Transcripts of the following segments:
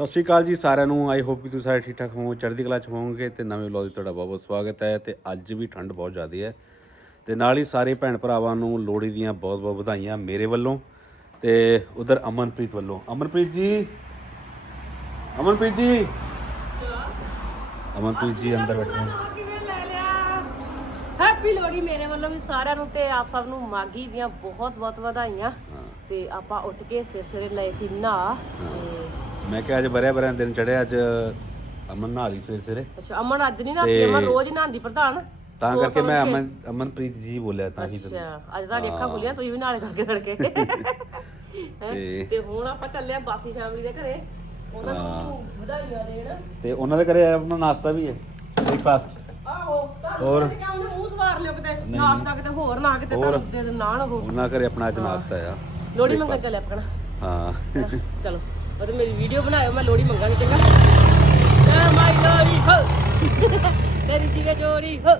ਸਤਿ ਸ਼੍ਰੀ ਅਕਾਲ ਜੀ ਸਾਰਿਆਂ ਨੂੰ। ਆਈ ਹੋਪ ਕਿ ਤੁਸੀਂ ਸਾਰੇ ਠੀਕ ਠਾਕ ਹੋਵੋ ਚੜ੍ਹਦੀ ਕਲਾ ਚ ਹੋਵੋਗੇ ਤੇ ਨਵੇਂ ਵਲੌਗ 'ਚ ਤੁਹਾਡਾ ਬਹੁਤ ਬਹੁਤ ਸਵਾਗਤ ਹੈ ਤੇ ਅੱਜ ਵੀ ਠੰਡ ਬਹੁਤ ਜ਼ਿਆਦਾ ਹੈ। ਤੇ ਨਾਲ ਹੀ ਸਾਰੇ ਭੈਣ ਭਰਾਵਾਂ ਨੂੰ ਲੋਹੜੀ ਦੀਆਂ ਬਹੁਤ ਬਹੁਤ ਵਧਾਈਆਂ ਮੇਰੇ ਵੱਲੋਂ ਤੇ ਉਧਰ ਅਮਨਪ੍ਰੀਤ ਵੱਲੋਂ। ਅਮਨਪ੍ਰੀਤ ਜੀ ਅਮਨਪ੍ਰੀਤ ਜੀ। ਅਮਨਪ੍ਰੀਤ ਜੀ ਅੰਦਰ ਬੈਠੇ ਹਨ ਹੈਪੀ ਲੋਹੜੀ ਮੇਰੇ ਵੱਲੋਂ ਵੀ ਸਾਰਿਆਂ ਨੂੰ ਤੇ ਆਪ ਸਭ ਨੂੰ ਮਾਗੀ ਦੀਆਂ ਬਹੁਤ ਬਹੁਤ ਵਧਾਈਆਂ ਤੇ ਆਪਾਂ ਉੱਠ ਕੇ ਸਵੇਰ ਸਵੇਰੇ ਲਏ ਸੀ ਨਹਾ। ਤੇ ਮੈਂ ਕਿਹਾ ਅੱਜ ਬਰਿਆ ਬਰਿਆ ਦਿਨ ਚੜਿਆ ਅੱਜ ਅਮਨ ਨਹਾ ਲਈ ਸਵੇਰੇ ਸਵੇਰੇ। ਅੱਛਾ ਅਮਨ ਅੱਜ ਨਹੀਂ ਨਹਾਤੀ ਅਮਨ ਰੋਜ਼ ਹੀ ਨਹਾਉਂਦੀ ਪ੍ਰਧਾਨ। ਤਾਂ ਕਰਕੇ ਮੈਂ ਅਮਨ ਅਮਨਪ੍ਰੀਤ ਜੀ ਬੋਲਿਆ ਤਾਂ ਹੀ ਅੱਛਾ ਅੱਜ ਤੁਹਾਡੀ ਅੱਖਾਂ ਖੁੱਲੀਆਂ ਤੁਸੀਂ ਵੀ ਨਾਲੇ ਕਰਕੇ ਰੜਕੇ ਤੇ ਤੇ ਹੁਣ ਆਪਾਂ ਚੱਲੇ ਆ ਬਾਸੀ ਫੈਮਿਲੀ ਦੇ ਘਰੇ। ਉਹਨਾਂ ਨੂੰ ਵਧਾਈਆਂ ਦੇਣ। ਤੇ ਉਹਨਾਂ ਦੇ ਘਰੇ ਆਪਣਾ ਨਾਸ਼ਤਾ ਵੀ ਹੈ ਬ੍ਰੇਕਫਾਸਟ ਆਹੋ ਹੋਰ? ਮੂੰਹ ਸਵਾਰ ਲਿਓ ਕਿਤੇ ਨਾਸ਼ਤਾ ਕਿਤੇ ਹੋਰ ਨਾ ਕਿਤੇ ਤੁਹਾਨੂੰ ਦੇ ਨਾਲ ਉਹ ਉਹਨਾਂ ਘਰੇ ਆਪਣਾ ਅੱਜ ਨਾਸ਼ਤਾ ਆ ਲੋਹੜੀ ਮੰਗਣ ਚੱਲੇ ਆਪਣਾ ਹਾਂ। ਚਲੋ। ਉਹ ਮੇਰੀ ਵੀਡੀਓ ਬਣਾਇਓ ਮੈਂ ਲੋੜੀ ਮੰਗਾਂਗੀ ਚੰਗਾ? ਤੇ ਮਾਈ ਲੋੜੀ ਹੋ ਤੇਰੀ ਜੀਗੇ ਜੋੜੀ। ਹੋ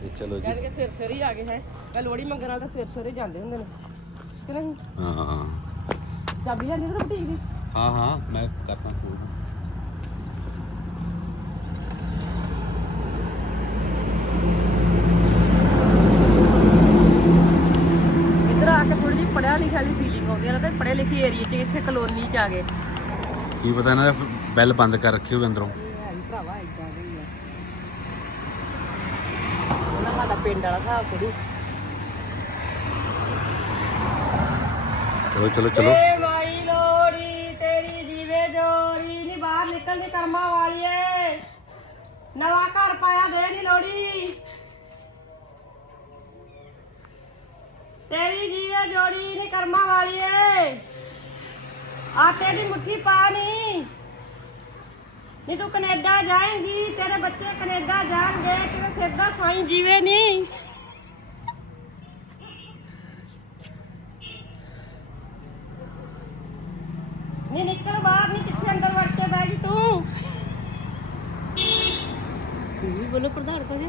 ਤੇ ਚਲੋ ਜੀ। ਕਹਿਣ ਕੇ ਸਵੇਰ ਸਵੇਰੇ ਹੀ ਆ ਗਏ ਹੈ। ਮੈਂ ਲੋੜੀ ਮੰਗਣ ਵਾਲਾ ਤਾਂ ਸਵੇਰ ਸਵੇਰੇ ਜਾਂਦੇ ਹੁੰਦੇ ਨੇ। ਕਿ ਨਹੀਂ? ਹਾਂ। ਚਾਬੀ ਜਾਂਦੀ ਤੇ ਬੁਟੀਕ ਦੀ? ਹਾਂ ਹਾਂ ਮੈਂ ਕਰਦਾ ਫੋਨ ਇੱਧਰ ਆ ਕੇ ਥੋੜੀ ਜਿਹੀ ਪੜਿਆ ਲਿਖਿਆ ਵਾਲੀ ਤੇ ਪੜ੍ਹੇ ਲਿਖੇ ਏਰੀਆ 'ਚ ਇੱਥੇ ਕਲੋਨੀ 'ਚ ਆ ਗਏ। ਕੀ ਪਤਾ ਇਹਨਾਂ ਨੇ ਬੈਲ ਬੰਦ ਕਰ ਰੱਖੀ ਹੋਵੇ ਅੰਦਰੋਂ। ਭਰਾਵਾ ਇਦਾਂ ਦੇ ਹੀ ਆ। ਉਹਨਾਂ ਸਾਡਾ ਪਿੰਡ ਵਾਲਾ ਹਿਸਾਬ ਥੋੜੀ ਚਲੋ ਚਲੋ ਚਲੋ। ਏ ਮਾਈ ਲੋੜੀ ਤੇਰੀ ਜੀਵੇ ਜੋੜੀ ਨੀ ਬਾਹਰ ਨਿਕਲ ਦੀ ਕਰਮਾ ਵਾਲੀਏ। ਨਵਾਂ ਘਰ ਪਾਇਆ ਦੇ ਨੀ ਲੋੜੀ ਤੇਰੀ ਜੀਵੇ ਜੋੜੀ ਨੀ ਕਰਮਾ ਵਾਲੀਏ ਆਟੇ ਦੀ ਮੁੱਠੀ ਪਾ ਨੀ। ਨੀ ਤੂੰ ਕੈਨੇਡਾ ਜਾਏਂਗੀ, ਤੇਰੇ ਬੱਚੇ ਕੈਨੇਡਾ ਜਾਣਗੇ ਕਿਤੇ ਸਿੱਧਾ ਸਾਈਂ ਜੀਵੇ ਨਹੀਂ ਨੀ ਨਿਕਲ ਬਾਹਰ, ਨੀ ਕਿੱਥੇ ਅੰਦਰ ਵੜ ਕੇ ਬਹਿ ਤੂੰ ਤੂੰ। ਵੀ ਬੋਲੋ ਪ੍ਰਧਾਨ ਕਹੇ।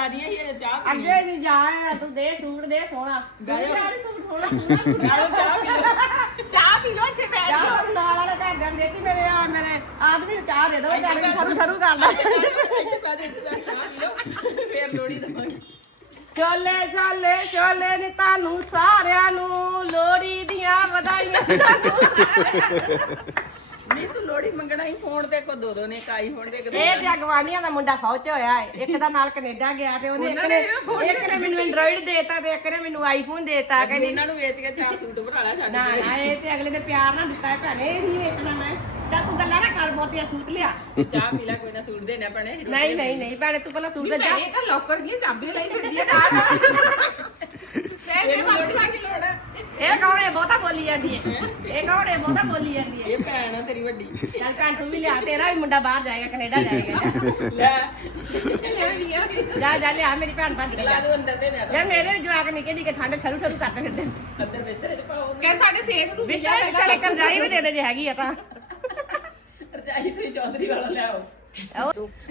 ਪਹਿਲਾਂ ਫੇਰ ਆ ਰਹੀ ਹੈ ਚਾਹ ਅੱਗੇ ਨਹੀਂ ਜਾ ਤੂੰ ਦੇ ਸੂਟ ਦੇ ਸੋਹਣਾ। ਸੂਟ ਸੋਹਣਾ ਸੂਟ। ਆਇਓ ਚਾਹ ਪੀ ਲਓ। ਚਾਹ ਪੀ ਲੋ ਇੱਥੇ ਬੈਠ ਜਾ ਤੂੰ ਨਾਲ ਵਾਲੇ ਘਰ ਦੇ ਦੇਤੀ ਮੇਰੇ ਆ ਮੇਰੇ ਆਦਮੀ ਨੂੰ ਚਾਹ ਦੇ ਇੱਥੇ ਇੱਥੇ ਚਾਹ ਪੀ ਫੇਰ ਲੋੜੀ ਦਵਾਂਗੇ। ਨੀ ਤੁਹਾਨੂੰ ਸਾਰਿਆਂ ਨੂੰ ਲੋੜੀ ਦੀਆਂ ਵਧਾਈਆਂ। ਨਹੀਂ ਤੂੰ ਲੋੜੀ ਮੰਗਣਾ ਹੀ ਫੋਨ ਤੇ ਕੋ ਦੋ ਦੋ ਨੇ ਕਾਈ ਹੋਣ ਦੇ ਇੱਕ ਦੋ ਇਹ ਤੇ ਅਗਵਾਨੀਆਂ ਦਾ ਮੁੰਡਾ ਫੌਜ ਚ ਹੋਇਆ ਹੈ। ਇੱਕ ਦਾ ਨਾਲ ਕੈਨੇਡਾ ਗਿਆ ਤੇ ਉਹਨੇ ਇੱਕ ਨੇ ਇੱਕ ਨੇ ਮੈਨੂੰ ਐਂਡਰੋਇਡ ਦੇਤਾ ਤੇ ਇੱਕ ਨੇ ਮੈਨੂੰ ਆਈਫੋਨ ਦੇਤਾ। ਕਹਿੰਦੀ ਇਹਨਾਂ ਨੂੰ ਵੇਚ ਕੇ ਚਾਰ ਸੂਟ ਬਣਾ ਲਿਆ ਸਾਡੇ ਨਾ ਨਾ ਇਹ ਤੇ ਅਗਲੇ ਨੇ ਪਿਆਰ ਨਾਲ ਦਿੱਤਾ ਹੈ ਭੈਣੇ ਇਹ ਨਹੀਂ ਵੇਚਣਾ ਮੈਂ। ਤਾਂ ਤੂੰ ਗੱਲਾਂ ਨਾ ਕਰ ਬਹੁਤੀਆਂ ਸੂਟ ਲਿਆ। ਚਾਹ ਪੀ ਲੈ ਕੋਈ ਨਾ ਸੂਟ ਦੇਣਾ ਪਣੇ ਨਹੀਂ ਨਹੀਂ ਨਹੀਂ ਭੈਣੇ ਤੂੰ ਪਹਿਲਾਂ ਸੂਟ ਦਾ ਜਾ। ਇਹ ਤਾਂ ਲੋਕਰ ਦੀਆਂ ਚਾਬੀਆਂ ਲਈ ਫਿਰਦੀ ਹੈ ਨਾਲ ਪੈਸੇ ਮੰਗ ਲਾ ਕੀ ਲੋੜ ਹੈ ਇਹ ਕੌਣ ਹੈ ਬਹੁਤਾ ਬੋਲੀ ਜਾਂਦੀ ਹੈ। ਇਹ ਕੌਣ ਹੈ ਬਹੁਤਾ ਬੋਲੀ ਜਾਂਦੀ ਹੈ। ਇਹ ਭੈਣ ਆ ਤੇਰੀ ਵੱਡੀ। ਚੱਲ ਭੈਣ ਤੂੰ ਵੀ ਲਿਆ ਤੇਰਾ ਵੀ ਮੁੰਡਾ ਬਾਹਰ ਜਾਏਗਾ ਕੈਨੇਡਾ ਜਾਏਗਾ। ਲੈ। ਲੈ ਲਿਆ ਜਾ ਜਾ ਲਿਆ ਮੇਰੀ ਭੈਣ ਭੱਜ ਕੇ ਲਾ ਜਾ। ਦੋ ਅੰਦਰ ਦੇ। ਨਾ ਯਾਰ ਮੇਰੇ ਵੀ ਜਵਾਕ ਨਿੱਕੇ ਨਿੱਕੇ ਠੰਡ ਛਰੂ ਛਰੂ ਕਰਦੇ ਫਿਰਦੇ ਅੰਦਰ ਬਿਸਤਰੇ ਚ ਪਾਓ। ਕਹ ਸਾਡੇ ਸੇਠ ਨੂੰ ਵਿੱਚ ਕਰੇ ਕਰਜਾਈ ਵੀ ਦੇ ਦੇ ਜੇ ਹੈਗੀ ਆ ਤਾਂ। ਰਜਾਈ ਤੇ ਚੌਧਰੀ ਵਾਲਾ ਲੈ ਆਓ।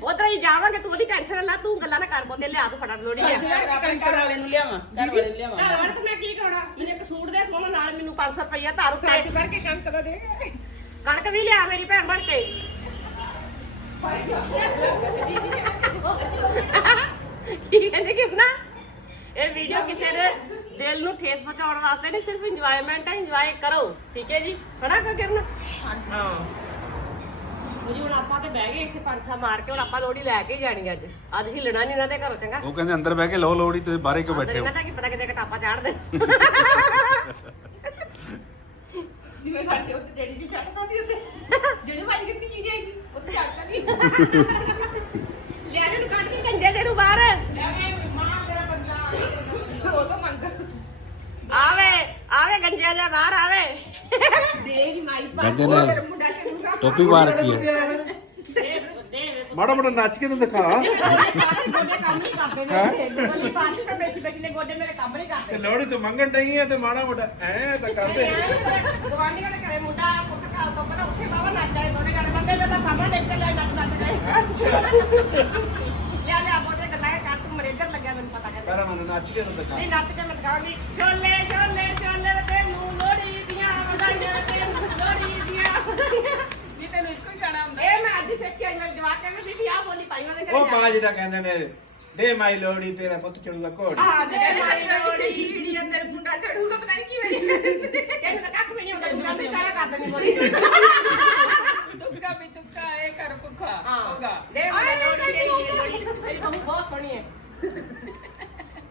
ਉਧਰ ਹੀ ਜਾਵਾਂਗੇ ਤੂੰ ਉਹਦੀ ਟੈਨਸ਼ਨ ਨਾ ਤੂੰ ਗੱਲਾਂ ਨਾ ਕਰ ਬੋਤੇ ਲਿਆ ਤੂੰ ਫਟਾਫਟ ਲੋੜੀ ਲਿਆ। ਆਪਣੇ ਘਰ ਵਾਲੇ ਨੂੰ ਲਿਆਵਾਂ ਘਰ ਵਾਲੇ ਨੂੰ ਲਿਆਵਾਂ। ਘਰ ਵਾਲੇ ਤੇ ਮੈਂ ਕੀ ਕਰਾਉਣਾ? ਮੈਨੂੰ ਇੱਕ ਸੂਟ ਦੇ ਸੋਹਣਾ ਨਾਲ ਮੈਨੂੰ 500 ਰੁਪਈਆ ਧਾਰ ਉੱਤੇ ਸੱਜ ਕਰਕੇ ਕਣਕ ਦਾ ਦੇ। ਕਣਕ ਵੀ ਲਿਆ ਮੇਰੀ ਭੈਣ ਬਣ ਕੇ। ਕੀ ਕਹਿੰਦੇ ਕਿ ਨਾ ਇਹ ਵੀਡੀਓ ਕਿਸੇ ਦੇ ਦਿਲ ਨੂੰ ਠੇਸ ਪਹੁੰਚਾਉਣ ਵਾਸਤੇ ਨਹੀਂ ਸਿਰਫ ਇੰਜੋਇਮੈਂਟ ਹੈ ਇੰਜੋਏ ਕਰੋ। ਠੀਕ ਹੈ ਜੀ? ਹਨਾ ਕੋ ਕਰਨ ਹਾਂ। ਜੀ ਹੁਣ ਆਪਾਂ ਤੇ ਬਹਿ ਗਏ ਇੱਥੇ ਪੰਥਾ ਮਾਰ ਕੇ ਹੁਣ ਆਪਾਂ ਲੋੜੀ ਲੈ ਕੇ ਹੀ ਜਾਣੀ ਅੱਜ। ਅੱਜ ਹਿੱਲਣਾ ਨਹੀਂ ਇਹਨਾਂ ਦੇ ਘਰੋਂ ਚੰਗਾ? ਉਹ ਕਹਿੰਦੇ ਅੰਦਰ ਬਹਿ ਕੇ ਲਓ ਲੋੜੀ ਤੁਸੀਂ ਬਾਹਰੇ ਕਿਉਂ ਬੈਠੇ ਹੋ? ਇਹਨਾਂ ਦਾ ਕੀ ਪਤਾ ਕਿਤੇ ਕਟਾਪਾ ਚਾੜ ਦੇ ਜਿਵੇਂ ਸਾਡੇ ਉੱਤੇ ਡੈਡੀ ਦੀ ਛੱਡ ਪਾਉਂਦੀ ਹੁੰਦੇ ਜਿਹੜੀ ਵਾਰੀ ਕਿੰਨੀ ਜੀ ਜਾਈਦੀ ਉੱਤੇ ਛੱਡ ਪਾਉਂਦੀ ਲੈ ਇਹਨੂੰ ਕੱਢ ਕੇ ਕੰਜੇ ਦੇ ਨੂੰ ਬਾਹਰ। ਉਹ ਤਾਂ ਮੰਗ। ਆਵੇ ਆਵੇ ਗੰਜਿਆ ਜਾ ਬਾਹਰ ਆਵੇ। ਦੇ ਨਹੀਂ ਮਾਈ ਪਾ ਗੰਜੇ ਨੇ ਟੋਪੀ ਪਾ ਰੱਖੀ ਹੈ ਮਾੜਾ ਮਾੜਾ ਨੱਚ ਕੇ ਤਾਂ ਦਿਖਾ ਗੋਡੇ ਕੰਮ ਨਹੀਂ ਕਰਦੇ ਨੇ ਗੋਡੇ ਪਾਸ ਤੇ ਬੈਠੀ ਬੈਠੀ ਨੇ ਗੋਡੇ ਮੇਰੇ ਕੰਮ ਨਹੀਂ ਤੇ ਕਰਦੇ ਲੋੜੀ ਤੂੰ ਮੰਗਣ ਨਹੀਂ ਹੈ ਤੇ ਮਾੜਾ ਮੋਟਾ ਐ ਤਾਂ ਕਰਦੇ। ਗਵਾਂਢੀਆਂ ਦੇ ਘਰੇ ਮੁੰਡਾ ਪੁੱਤ ਘਰ ਤੋਂ ਪਹਿਲਾਂ ਉੱਥੇ ਬਾਬਾ ਨੱਚ ਆਏ ਦੋਨੇ ਜਣੇ ਬੰਦੇ ਦਾ ਸਾਹਮਣੇ ਦੇਖ ਕੇ ਲੈ ਨੱਚ ਨੱਚ ਗਏ। ਲਿਆ ਲਿਆ ਬੋਤੇ ਗੱਲਾਂ ਕਰ ਤੂੰ ਮਰੇਜਰ ਲੱਗਿਆ ਮੈਨੂੰ ਪਤਾ ਕਰ ਪਹਿਲਾਂ ਮੈਨੂੰ ਨੱਚ ਕੇ ਤਾਂ ਦਿਖਾ। ਨਹੀਂ ਨੱਚ ਕੇ ਛੋਲੇ ਛੋਲੇ ਛੋਲੇ ਤੈਨੂੰ ਲੋੜੀ ਦੀਆਂ ਵਧਾਈਆਂ ਤੈਨੂੰ ਲੋੜੀ ਦੀਆਂ ਵਧਾਈਆਂ ਜੀ ਤੈਨੂੰ ਇੱਕੋ ਹੀ ਗਾਣਾ ਆਉਂਦਾ ਇਹ ਮੈਂ ਅੱਜ ਸਿੱਖੀ ਆਈ ਮੈਂ ਜਵਾਕ ਕਹਿੰਦੇ ਬੀਬੀ ਆ ਬੋਲੀ ਪਾਈ ਪਾ ਜਿਹੜਾ ਕਹਿੰਦੇ ਨੇ ਦੇ ਮਾਈ ਲੋੜੀ ਤੇਰਾ ਪੁੱਤ ਚੜੂਗਾ ਘੋੜੀ। ਆ ਦੇ ਜਿਹੜੇ ਮਾਈ ਸੱਜਣ ਲੋੜੀ ਵਿੱਚ ਕੀੜੀ ਅੰਦਰ ਮੁੰਡਾ ਚੜੂਗਾ ਪਤਾ ਨਹੀਂ ਕਿਵੇਂ। ਕਹਿੰਦੇ ਤਾਂ ਕੱਖ ਵੀ ਨਹੀਂ ਹੁੰਦਾ ਤੂੰ ਕਹਿੰਦੀ ਕਾਲਾ ਕਰ ਦੇਣੀ ਬੋਲੀ ਤੁੱਕਾ ਵੀ ਤੁੱਕਾ ਇਹ ਕਰ ਭੁੱਖਾ ਹਾਂ ਹੋਗਾ ਦੇ ਮਾਈ ਲੋੜੀ ਤੇਰੀ ਤੇਰੀ ਬਹੂ ਬਹੁਤ ਸੋਹਣੀ ਹੈ।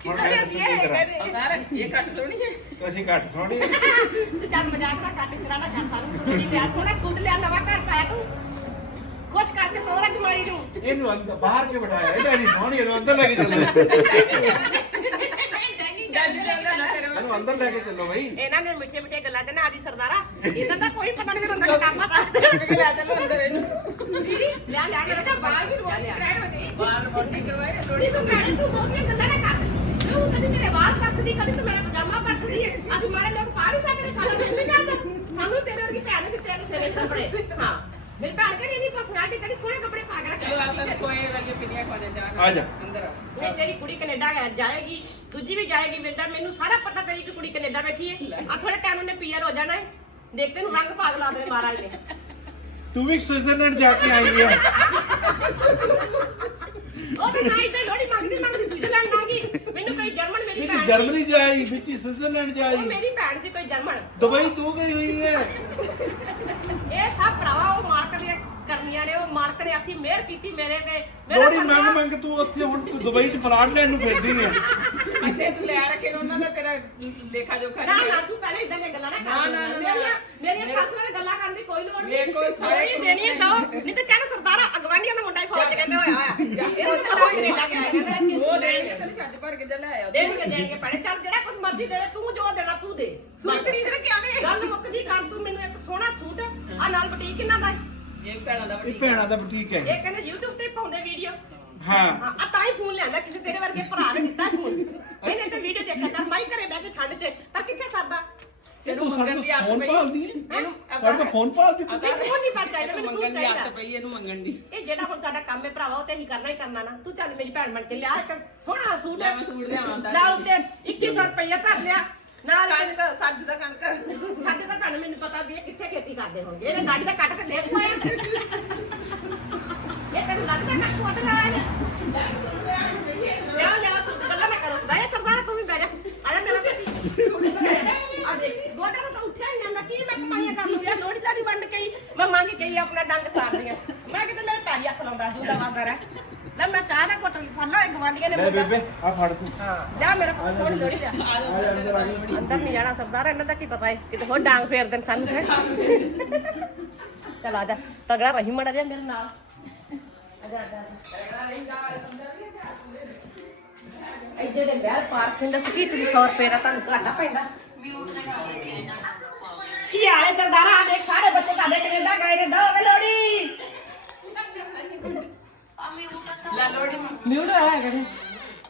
ਹੁਣ ਮੈਂ ਦੱਸੂ ਕੀ ਕਰਾਂ। ਅਸਾਰ ਇਹ ਕੱਟ ਸੋਣੀ ਹੈ। ਤੁਸੀਂ ਘੱਟ ਸੋਹਣੀ ਤੇ ਚੱਲ ਮਜ਼ਾਕ ਨਾ ਕਰ ਤੇਰਾ ਨਾ ਕਰ ਸਾਨੂੰ। ਥੋੜੀ ਲਿਆ ਸੋਹਣਾ ਸੂਟ ਲਿਆ ਨਵਾਂ ਘਰ ਪਾਇਆ ਤੂੰ। ਖੁਸ਼ ਕਰਕੇ ਤੋਰਾ ਜਮਾਈ ਨੂੰ ਇਹਨੂੰ ਅੰਦਰ ਬਾਹਰ ਕਿਉਂ ਬਿਠਾਇਆ ਇਹਦਾ ਨਹੀਂ ਸੋਹਣੀ ਇਹਨੂੰ ਅੰਦਰ ਲੈ ਕੇ ਚੱਲੋ ਜਾਂਦਾ ਇਹਨੂੰ ਅੰਦਰ ਲੈ ਕੇ ਚੱਲੋ ਬਈ ਇਹਨਾਂ ਨੇ ਮਿੱਠੇ ਮਿੱਠੇ ਗੱਲਾਂ ਚ ਨਾ ਆਦੀ ਸਰਦਾਰਾ ਇਹਨਾਂ ਦਾ ਕੋਈ ਪਤਾ ਨਹੀਂ ਹੁੰਦਾ ਕਿਤਾਬਾਂ ਦਾ ਵੱਲ ਲੈ ਚੱਲੋ ਅੰਦਰ ਇਹਨੂੰ ਦੀਦੀ ਲਿਆ ਲਿਆ ਇਹ ਤਾਂ ਬਾਹਰ ਦੀ ਰੋਟੀ ਕਰਾਏ ਹੋਣੇ ਬਾਹਰ ਬੋਡੀ ਕਰਵਾਏ ਲੋੜੀ ਤੂੰ ਭੈਣੇ ਤੂੰ ਬਹੁਤੀਆਂ ਗੱਲਾਂ ਨਾ ਕਰ ਤੂੰ ਕਦੀ ਮੇਰੇ ਵਾਲ ਪੱਕਦੀ ਕਦੀ ਤੂੰ ਮੇਰਾ ਪਜਾਮਾ ਪੱਕਦੀ ਹੈ ਅਸੀਂ ਮਾੜੇ ਲੋਕ ਪਾ ਨਹੀਂ ਸਕਦੇ ਸਾਡਾ ਦਿਲ ਨਹੀਂ ਕਰਦਾ ਸਾਨੂੰ ਤੇਰੇ ਵਰਗੀ ਭੈਣ ਦਿੱਤੇ ਨੇ ਸੇਵੇ ਕੱਪੜੇ ਹਾਂ ਮੇਰੀ ਭੈਣ ਕਹਿੰਦੀ ਨਹੀਂ ਪਰਸਨੈਲਿਟੀ ਤੇਰੀ ਸੋਹਣੇ ਕੱਪੜੇ ਪਾ ਕੇ ਚਲੋ ਰੱਖਿਆ ਆ ਤਾਂ ਕੋਈ ਲੱਗੇ ਪਿੰਨੀਆਂ ਖਵਾਣੇ ਚਾਹ ਆ ਜਾ। ਅੰਦਰ ਆ। ਨਹੀਂ ਤੇਰੀ ਕੁੜੀ ਕੈਨੇਡਾ ਗਿਆ- ਜਾਏਗੀ ਦੂਜੀ ਵੀ ਜਾਏਗੀ ਬੇਟਾ ਮੈਨੂੰ ਸਾਰਾ ਪਤਾ ਤੇਰੀ ਕਿ ਕੁੜੀ ਕੈਨੇਡਾ ਬੈਠੀ ਹੈ ਆ ਥੋੜੇ ਟਾਈਮ ਉਹਨੇ ਪੀਆਰ ਹੋ ਜਾਣਾ ਹੈ ਦੇਖ ਤੈਨੂੰ ਰੰਗ ਪਾਗ ਲਾ ਦੇਣੇ ਮਹਾਰਾਜ ਨੇ। ਤੂੰ ਵੀ ਸਵਿਟਜ਼ਰਲੈਂਡ ਜਾ ਕੇ ਆਈ ਹੈ ਉਹ ਤਾਂ ਨਾਈ ਤੇ ਲੋੜੀ ਮੰਗਦੀ ਮੰਗਦੀ ਸਵਿਟਜ਼ਰਲੈਂਡ ਆ ਗਈ। ਮੈਨੂੰ ਕੋਈ ਜਰਮਨ ਮੇਰੀ ਇਹ ਭੈਣ ਜਰਮਨੀ ਜਾਈ ਵਿੱਚ ਸਵਿਟਜ਼ਰਲੈਂਡ ਉਹ ਜਾਈ ਮੇਰੀ ਭੈਣ ਸੀ ਕੋਈ ਜਰਮਨ। ਦੁਬਈ ਤੂੰ ਗਈ ਹੋਈ ਹੈ ਇਹ ਸਭ ਭਰਾਵਾ ਉਹ ਮਾਲਕ ਦੀਆਂ ਕਰਨੀਆਂ ਨੇ ਉਹ ਮਾਲਕ ਨੇ ਅਸੀਂ ਮਿਹਰ ਕੀਤੀ ਮੇਰੇ ਤੇ। ਮੇਰਾ ਲੋੜੀ ਮੰਗ ਮੰਗ ਤੂੰ ਉੱਥੇ ਹੁਣ ਤੂੰ ਦੁਬਈ ਚ ਪਲਾਟ ਲੈਣ ਨੂੰ ਫਿਰਦੀ ਨੇ ਇੱਥੇ ਤੂੰ ਲਿਆ ਰੱਖੇ ਉਹਨਾਂ ਦਾ ਤੇਰਾ ਲੇਖਾ ਜੋਖਾ ਨਾ ਨਹੀਂ ਨਾ ਤੂੰ ਪਹਿਲਾਂ ਇਦਾਂ ਦੀਆਂ ਗੱਲਾਂ ਨਾ ਨਾ, ਕਰ ਨਾ, ਨਾ, ਮੇਰੀਆਂ ਨਾ। ਮੇਰੀਆਂ ਪਰਸਨਲ ਗੱਲਾਂ ਕਰਨ ਦੀ ਕੋਈ ਲੋੜ ਨਹੀਂ। ਮੇਰੇ ਕੋਲ ਸਾਰੇ ਕੋਈ ਦੇਣੀ ਹੈ ਦੋ। ਨਹੀਂ। ਤੇ ਚੱਲ ਸਰਦਾਰਾ ਅਗਵਾਂਡੀਆਂ ਦਾ ਮੁੰਡਾ ਹੀ ਫੌਜ ਚ ਕਹਿੰਦੇ ਹੋਇਆ। ਹੋਇਆ ਇਹ ਤਾਂ ਪਤਾ ਕੈਨੇਡਾ ਗਿਆ ਹੈ ਉਹ ਦੇਣਗੇ ਤੈਨੂੰ ਛੱਜ ਭਰ ਕੇ ਜਾ ਲੈ ਆਇਆ ਦੇਣਗੇ ਦੇਣਗੇ ਪੈਣੇ ਚੱਲ ਜਿਹੜਾ ਕੁਝ ਮਰਜ਼ੀ ਦੇਵੇ ਤੂੰ ਜੋ ਦੇਣਾ ਤੂੰ ਦੇ। ਸੂਟ ਖਰੀਦ ਰੱਖਿਆ ਨੇ। ਗੱਲ ਮੁੱਕਦੀ ਕਰ ਤੂੰ ਮੈਨੂੰ ਇੱਕ ਸੋਹਣਾ ਸੂਟ ਆ ਨਾਲ ਬੁਟੀਕ ਕਿੰਨਾ ਦਾ ਹੈ? ਇਹ ਭੈਣਾਂ ਦਾ ਇਹ ਵੱਡੀ ਭੈਣਾਂ ਦਾ ਬੁਟੀਕ ਹੈ। ਇਹ ਕਹਿੰਦੇ YouTube ਤੇ ਪਾਉਂਦੇ ਵੀਡੀਓ ਹਾਂ। ਆ ਤਾਂ ਹੀ ਫੋਨ ਲਿਆਂਦਾ ਕਿਸੇ ਤੇਰੇ ਵਰਗੇ ਭਰਾ ਨੇ ਦਿੱਤਾ ਫੋਨ ਇਹਨੇ ਤੇ ਵੀਡੀਓ ਦੇਖਿਆ ਕਰ ਮਾਈ ਘਰੇ ਬਹਿ ਕੇ ਠੰਡ 'ਚ ਪਰ ਕਿੱਥੇ ਸਰਦਾ? ਇਹ ਤੂੰ ਸਾਡੇ ਮੰਗਣ ਦੀ ਆਦਤ ਫੋਨ ਪਈ। ਭਾਲਦੀ ਹੈ? ਇਹਨੂੰ ਸਾਡੇ ਤੋਂ ਫੋਨ ਭਾਲਦੀ ਤੂੰ? ਨਹੀਂ ਫੋਨ ਨਹੀਂ ਪਾ ਚਾਹੀਦਾ ਮੈਨੂੰ ਸੂਟ ਮੰਗਣ ਦੀ ਚਾਹੀਦਾ ਆਦਤ ਪਈ ਇਹਨੂੰ ਮੰਗਣ ਦੀ। ਇਹ ਜਿਹੜਾ ਹੁਣ ਸਾਡਾ ਕੰਮ ਹੈ ਭਰਾਵਾ ਉਹ ਤੇ ਅਸੀਂ ਕਰਨਾ ਹੀ ਕਰਨਾ ਨਾ। ਤੂੰ ਚੱਲ ਮੇਰੀ ਭੈਣ ਬਣ ਕੇ ਲਿਆ ਇੱਕ ਸੋਹਣਾ ਸੂਟ। ਲੈ ਮੈਂ ਸੂਟ ਲਿਆਵਾਂ ਤਾਂ ਨਾਲ ਉੱਤੇ 2100 ਰੁਪਇਆ ਧਰ ਲਿਆ। ਨਾਲ ਕਣਕ ਸੱਜ ਦਾ ਕਣਕ। ਸਾਡੇ ਤਾਂ ਭੈਣ ਮੈਨੂੰ ਪਤਾ ਵੀ ਇਹ ਕਿੱਥੇ ਖੇਤੀ ਕਰਦੇ ਹੋਣਗੇ। ਇਹਨੇ ਗਾੜੀ ਦਾ ਕੱਟ ਕੇ ਦੇਖ ਪਾਇਆ ਇਹ ਤੈਨੂੰ ਲੱਗਦਾ ਕੱਟ ਵੱਟ ਲਾ ਇਹਨੇ ਲਿਆ ਲਿਆ ਸੂਟ ਗੱਲਾਂ ਨਾ ਕਰੋ ਬਾਏ ਸਰਦਾਰ ਤੂੰ ਵੀ ਬਹਿ ਜਾ ਆ ਜਾ ਮੇਰਾ ਬੇਟੀ ਆ ਦੇ ਗੋਡੇ ਨੂੰ ਤਾਂ ਉੱਠਿਆ ਨਹੀਂ ਜਾਂਦਾ ਕੀ ਮੈਂ ਕਮਾਈਆਂ ਕਰ ਲੂ ਯਾਰ ਲੋੜੀ ਤਾੜੀ ਵੰਡ ਕੇ ਹੀ ਮੈਂ ਮੰਗ ਕੇ ਹੀ ਆਪਣਾ ਡੰਗ ਸਾਰਦੀ ਆ ਮੈਂ ਕਿਤੇ ਮੇਰੇ ਭਾਈ ਹੱਥ ਲਾਉਂਦਾ ਜੂਦਾ ਵਾਂਦਾ ਰਹਿ ਲੈ ਮੈਂ ਚਾਹ ਦਾ ਘੁੱਟ ਫੜ ਲਾ ਗਵਾਂਡੀਆਂ ਨੇ ਲੈ ਮੁੰਡਾ ਬੇਬੇ ਆ ਫੜ ਤੂੰ ਹਾਂ ਜਾ ਮੇਰਾ ਪੁੱਤ ਸੋਹਣੀ ਲੋੜੀ ਲਿਆ ਆ ਜਾ ਅੰਦਰ ਆ ਜਾ ਅੰਦਰ ਨਹੀਂ ਜਾਣਾ ਸਰਦਾਰ ਇਹਨਾਂ ਦਾ ਕੀ ਪਤਾ ਹੈ ਕਿਤੇ ਹੋਰ ਡਾਂਗ ਫੇਰ ਦੇਣ ਸਾਨੂੰ ਹੈ ਚਲ ਆ ਜਾ ਤਗੜਾ ਰਹੀ ਮੜਾ ਜਾ ਮੇਰੇ ਨਾਲ ਆ ਜਾ ਆ ਜਾ ਇਹ ਜਿਹੜੇ ਬੈਲ ਪਾਰਕਿੰਗ ਦਾ ਸਕੀ ਤੁਸੀਂ 100 ਰੁਪਏ ਦਾ ਤੁਹਾਨੂੰ ਘਾਟਾ ਪੈਂਦਾ ਕੀ ਹਾਲ ਹੈ ਸਰਦਾਰਾ ਆ ਦੇਖ ਸਾਰੇ ਬੱਚੇ ਤੁਹਾਡੇ ਕੈਨੇਡਾ ਗਏ ਨੇ ਦੋ ਵੇ ਲੋੜੀ ਲੈ ਲੋੜੀ ਮੰਗ ਮਿਊਟ ਹੋਇਆ ਕਰੇ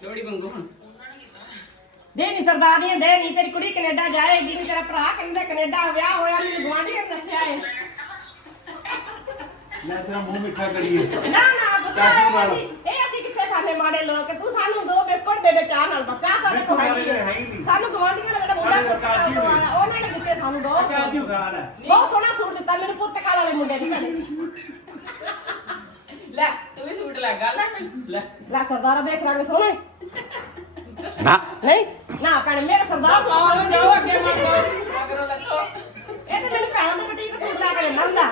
ਲੋੜੀ ਮੰਗੋ ਹੁਣ ਦੇ ਨਹੀਂ ਸਰਦਾਰਨੀ ਦੇ ਨਹੀਂ ਤੇਰੀ ਕੁੜੀ ਕੈਨੇਡਾ ਜਾਏਗੀ ਨਹੀਂ ਤੇਰਾ ਭਰਾ ਕਹਿੰਦਾ ਕੈਨੇਡਾ ਵਿਆਹ ਹੋਇਆ ਮੈਨੂੰ ਗਵਾਂਢੀ ਨੇ ਦੱਸਿਆ ਏ ਲੈ ਤੇਰਾ ਮੂੰਹ ਮਿੱਠਾ ਕਰੀਏ ਨਾ ਨਾ ਪੁੱਤ, ਚਾਚੀ ਇਹ ਨਾਲ। ਅਸੀਂ ਇਹ ਅਸੀਂ ਕਿੱਥੇ ਖਾਣੇ ਮਾੜੇ ਲੋਕ ਤੂੰ ਸਾਨੂੰ ਦੋ ਬਿਸਕੁਟ ਦੇ ਦੇ ਚਾਹ ਨਾਲ ਬਸ ਚਾਹ ਸਾਡੇ ਕੋਲ ਹੈ ਨਹੀਂ। ਸਾਨੂੰ ਗਵਾਂਢੀਆਂ ਦਾ ਜਿਹੜਾ ਮੁੰਡਾ ਸਾਡੇ ਨੂੰ। ਆਇਆ, ਉਹਨਾਂ ਨੇ ਦਿੱਤੇ ਸਾਨੂੰ ਦੋ ਉਗਾਲ ਹੈ ਬਹੁਤ ਸੋਹਣਾ ਸੂਟ ਦਿੱਤਾ ਮੈਨੂੰ ਪੁਰਤਕਾਲ ਵਾਲੇ ਮੁੰਡੇ ਨੇ ਸਾਡੇ ਲੈ ਤੂੰ ਵੀ ਸੂਟ ਲੈ ਗਾ ਲੈ। ਲੈ ਲੈ ਸਰਦਾਰਾ ਦੇਖ ਲਾਂਗੇ ਸੋਹਣੇ ਨਾ। ਨਹੀਂ ਨਾ ਭੈਣ ਮੇਰੇ ਸਰਦਾਰ ਆਓ ਜਾਓ ਅੱਗੇ ਮੰਗੋ। ਅਗਰੋਂ ਲੱਖੋ ਇਹ ਤੇ ਮੈਨੂੰ ਭੈਣਾਂ ਦੇ ਬਟੀਕ ਤੋਂ ਸੂਟ ਲੈ ਕੇ ਹੁੰਦਾ।